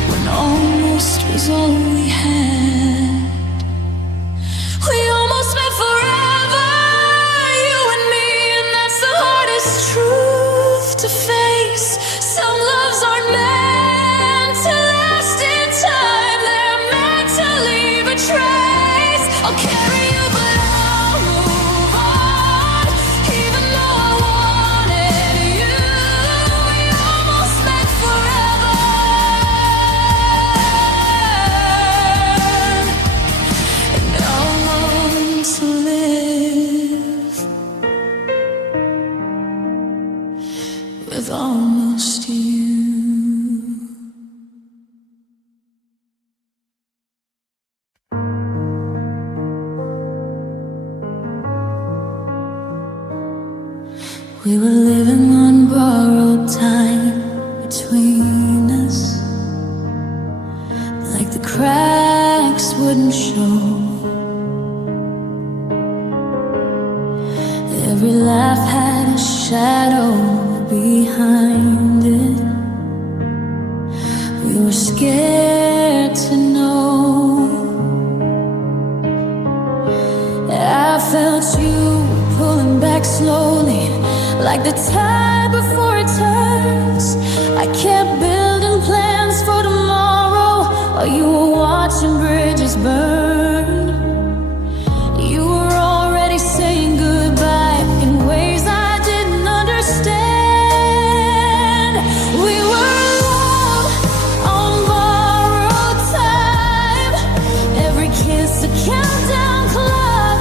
when almost was all we had. We almost met forever, you and me, and that's the hardest truth to face. Some loves aren't meant to last in time, they're meant to leave a trace. I'll carry you, but I'll move on, even though I wanted you. We almost met forever, and now I want to live with almost you. We were living on borrowed time between us, like the cracks wouldn't show. Every laugh had a shadow behind it. We were scared to know. I felt you pulling back slowly, like the tide before it turns. I kept building plans for tomorrow while you were watching bridges burn. You were already saying goodbye in ways I didn't understand. We were alone on borrowed time, every kiss a countdown clock.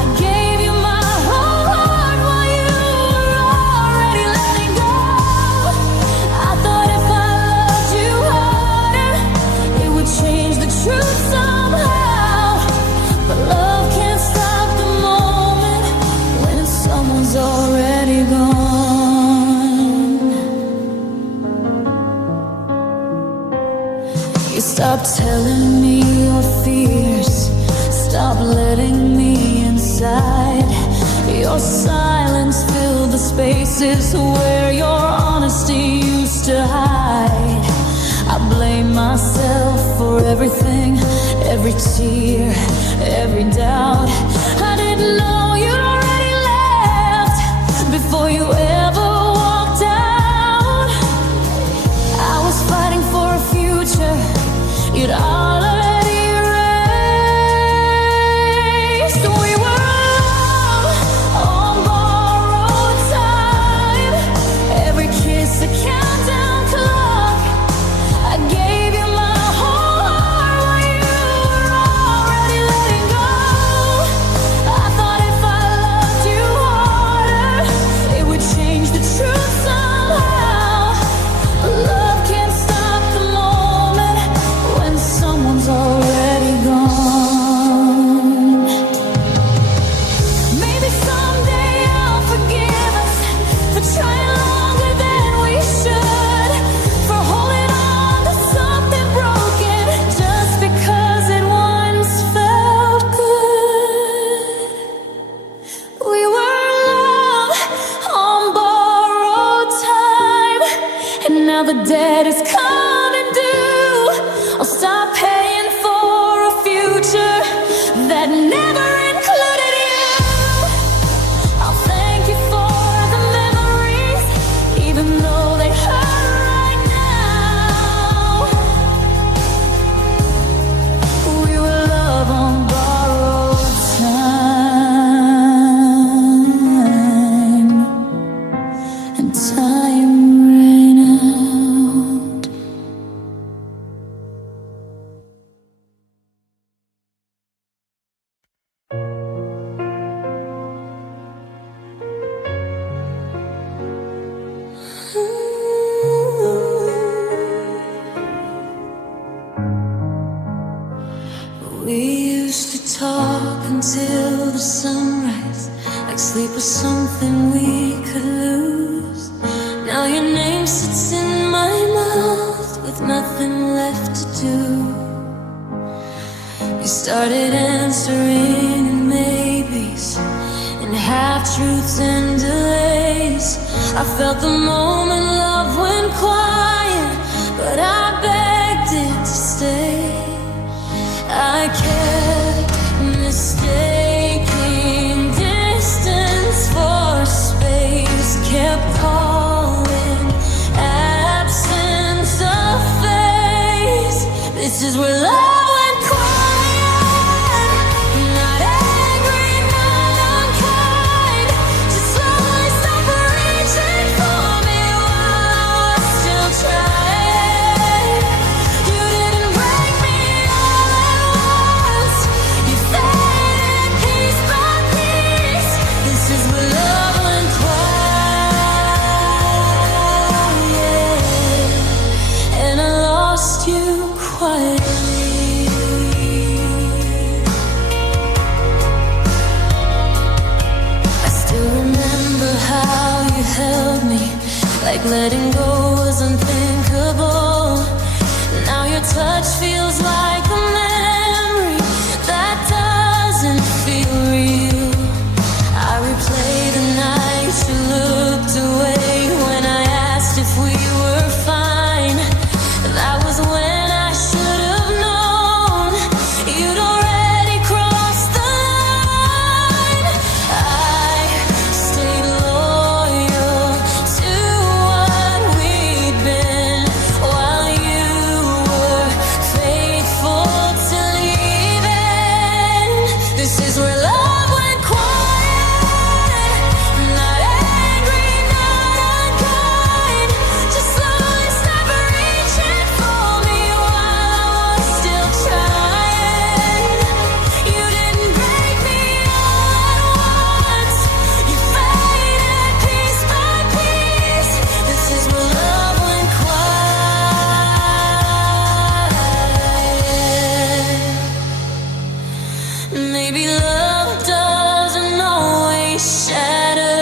I gave you my whole heart while you were already letting go. I thought if I loved you harder, it would change the truth somehow. But love can't stop the moment when someone's already gone. You stopped telling me your fears, stop letting me inside. Your silence filled the spaces where your honesty used to hide. I blame myself for everything, every tear, every doubt. I didn't know you'd already left before you ever walked out. I was fighting for a future you'd already erased. We were alone on borrowed time, every kiss a countdown clock. I gave you my whole heart while you were already letting go. I thought if I loved you harder, it would change the truth somehow. Love can't stop the moment when someone's already gone. Maybe someday I'll forgive us for trying longer than we should, for holding on to something broken just because it once felt good. We were alone on borrowed time, and now the debt is coming due. I'll stop paying for a future that never included you. I'll thank you for the memories, even though they hurt right now. We were love on borrowed time, and time ran out. We used to talk until the sunrise, like sleep was something we could lose. Now your name sits in my mouth with nothing left to do. You started answering in maybes and half-truths and delays. I felt the moment love went quiet, but I begged it to stay. I kept mistaking distance for space, kept calling absence a phase. This is where love went quiet, not angry, not unkind, just slowly stopped reaching for me while I was still trying. You didn't break me all at once, you faded piece by piece. This is where love went quiet, and I lost you quietly. I still remember how you held me, like letting go was unthinkable. Now your touch feels like a memory that doesn't feel real. I replay the night you looked away when I asked if we were fine. That was when I should have known you'd already crossed the line. I stayed loyal to what we'd been, while you were faithful to leaving. This is where love went quiet, not angry, not unkind, just slowly stopped reaching for me while I was still trying. You didn't break me all at once, you faded piece by piece. This is where love went quiet. Maybe love doesn't always shatter.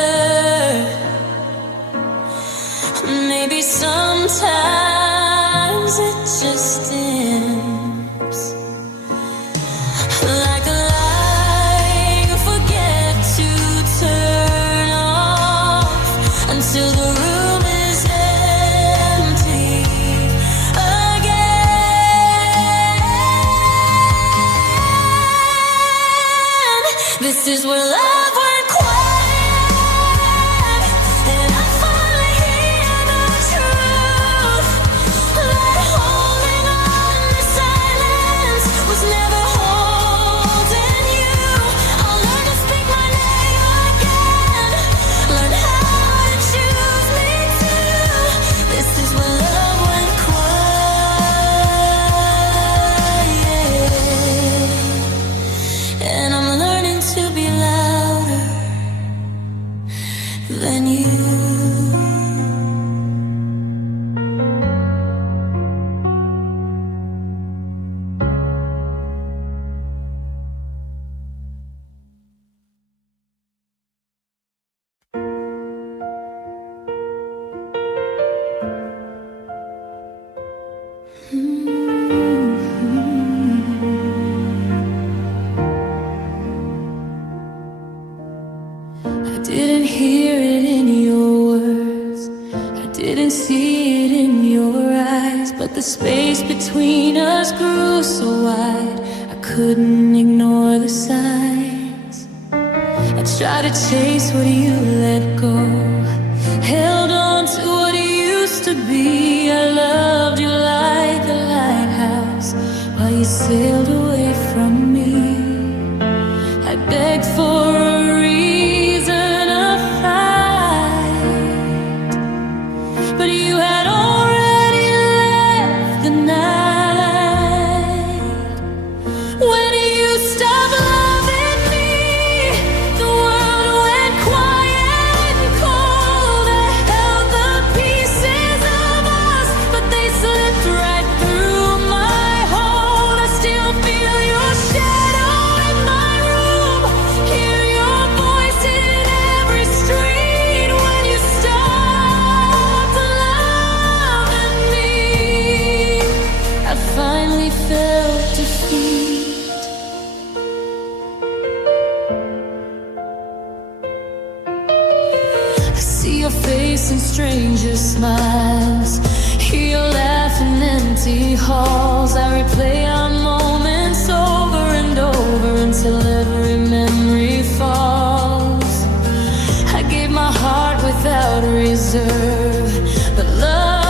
Maybe sometimes it just ends. Like a light you forget to turn off until the room is empty again. This is where love went quiet, and I finally hear the truth. That holding on to silence was never holding you. I'll learn to speak my name again, learn how to choose me too. This is where love went quiet, and I'm learning to be louder than you. I didn't hear it in your words, I didn't see it in your eyes, but the space between us grew so wide, I couldn't ignore the signs. I tried to chase what you let go, held on to what used to be. I loved you like a lighthouse while you sailed away from me. I begged for a reason to fight, but you had already left the night. When you stopped loving me, the world went quiet. See your face in stranger smiles, hear your laugh in empty halls. I replay our moments over and over until every memory falls. I gave my heart without reserve, but love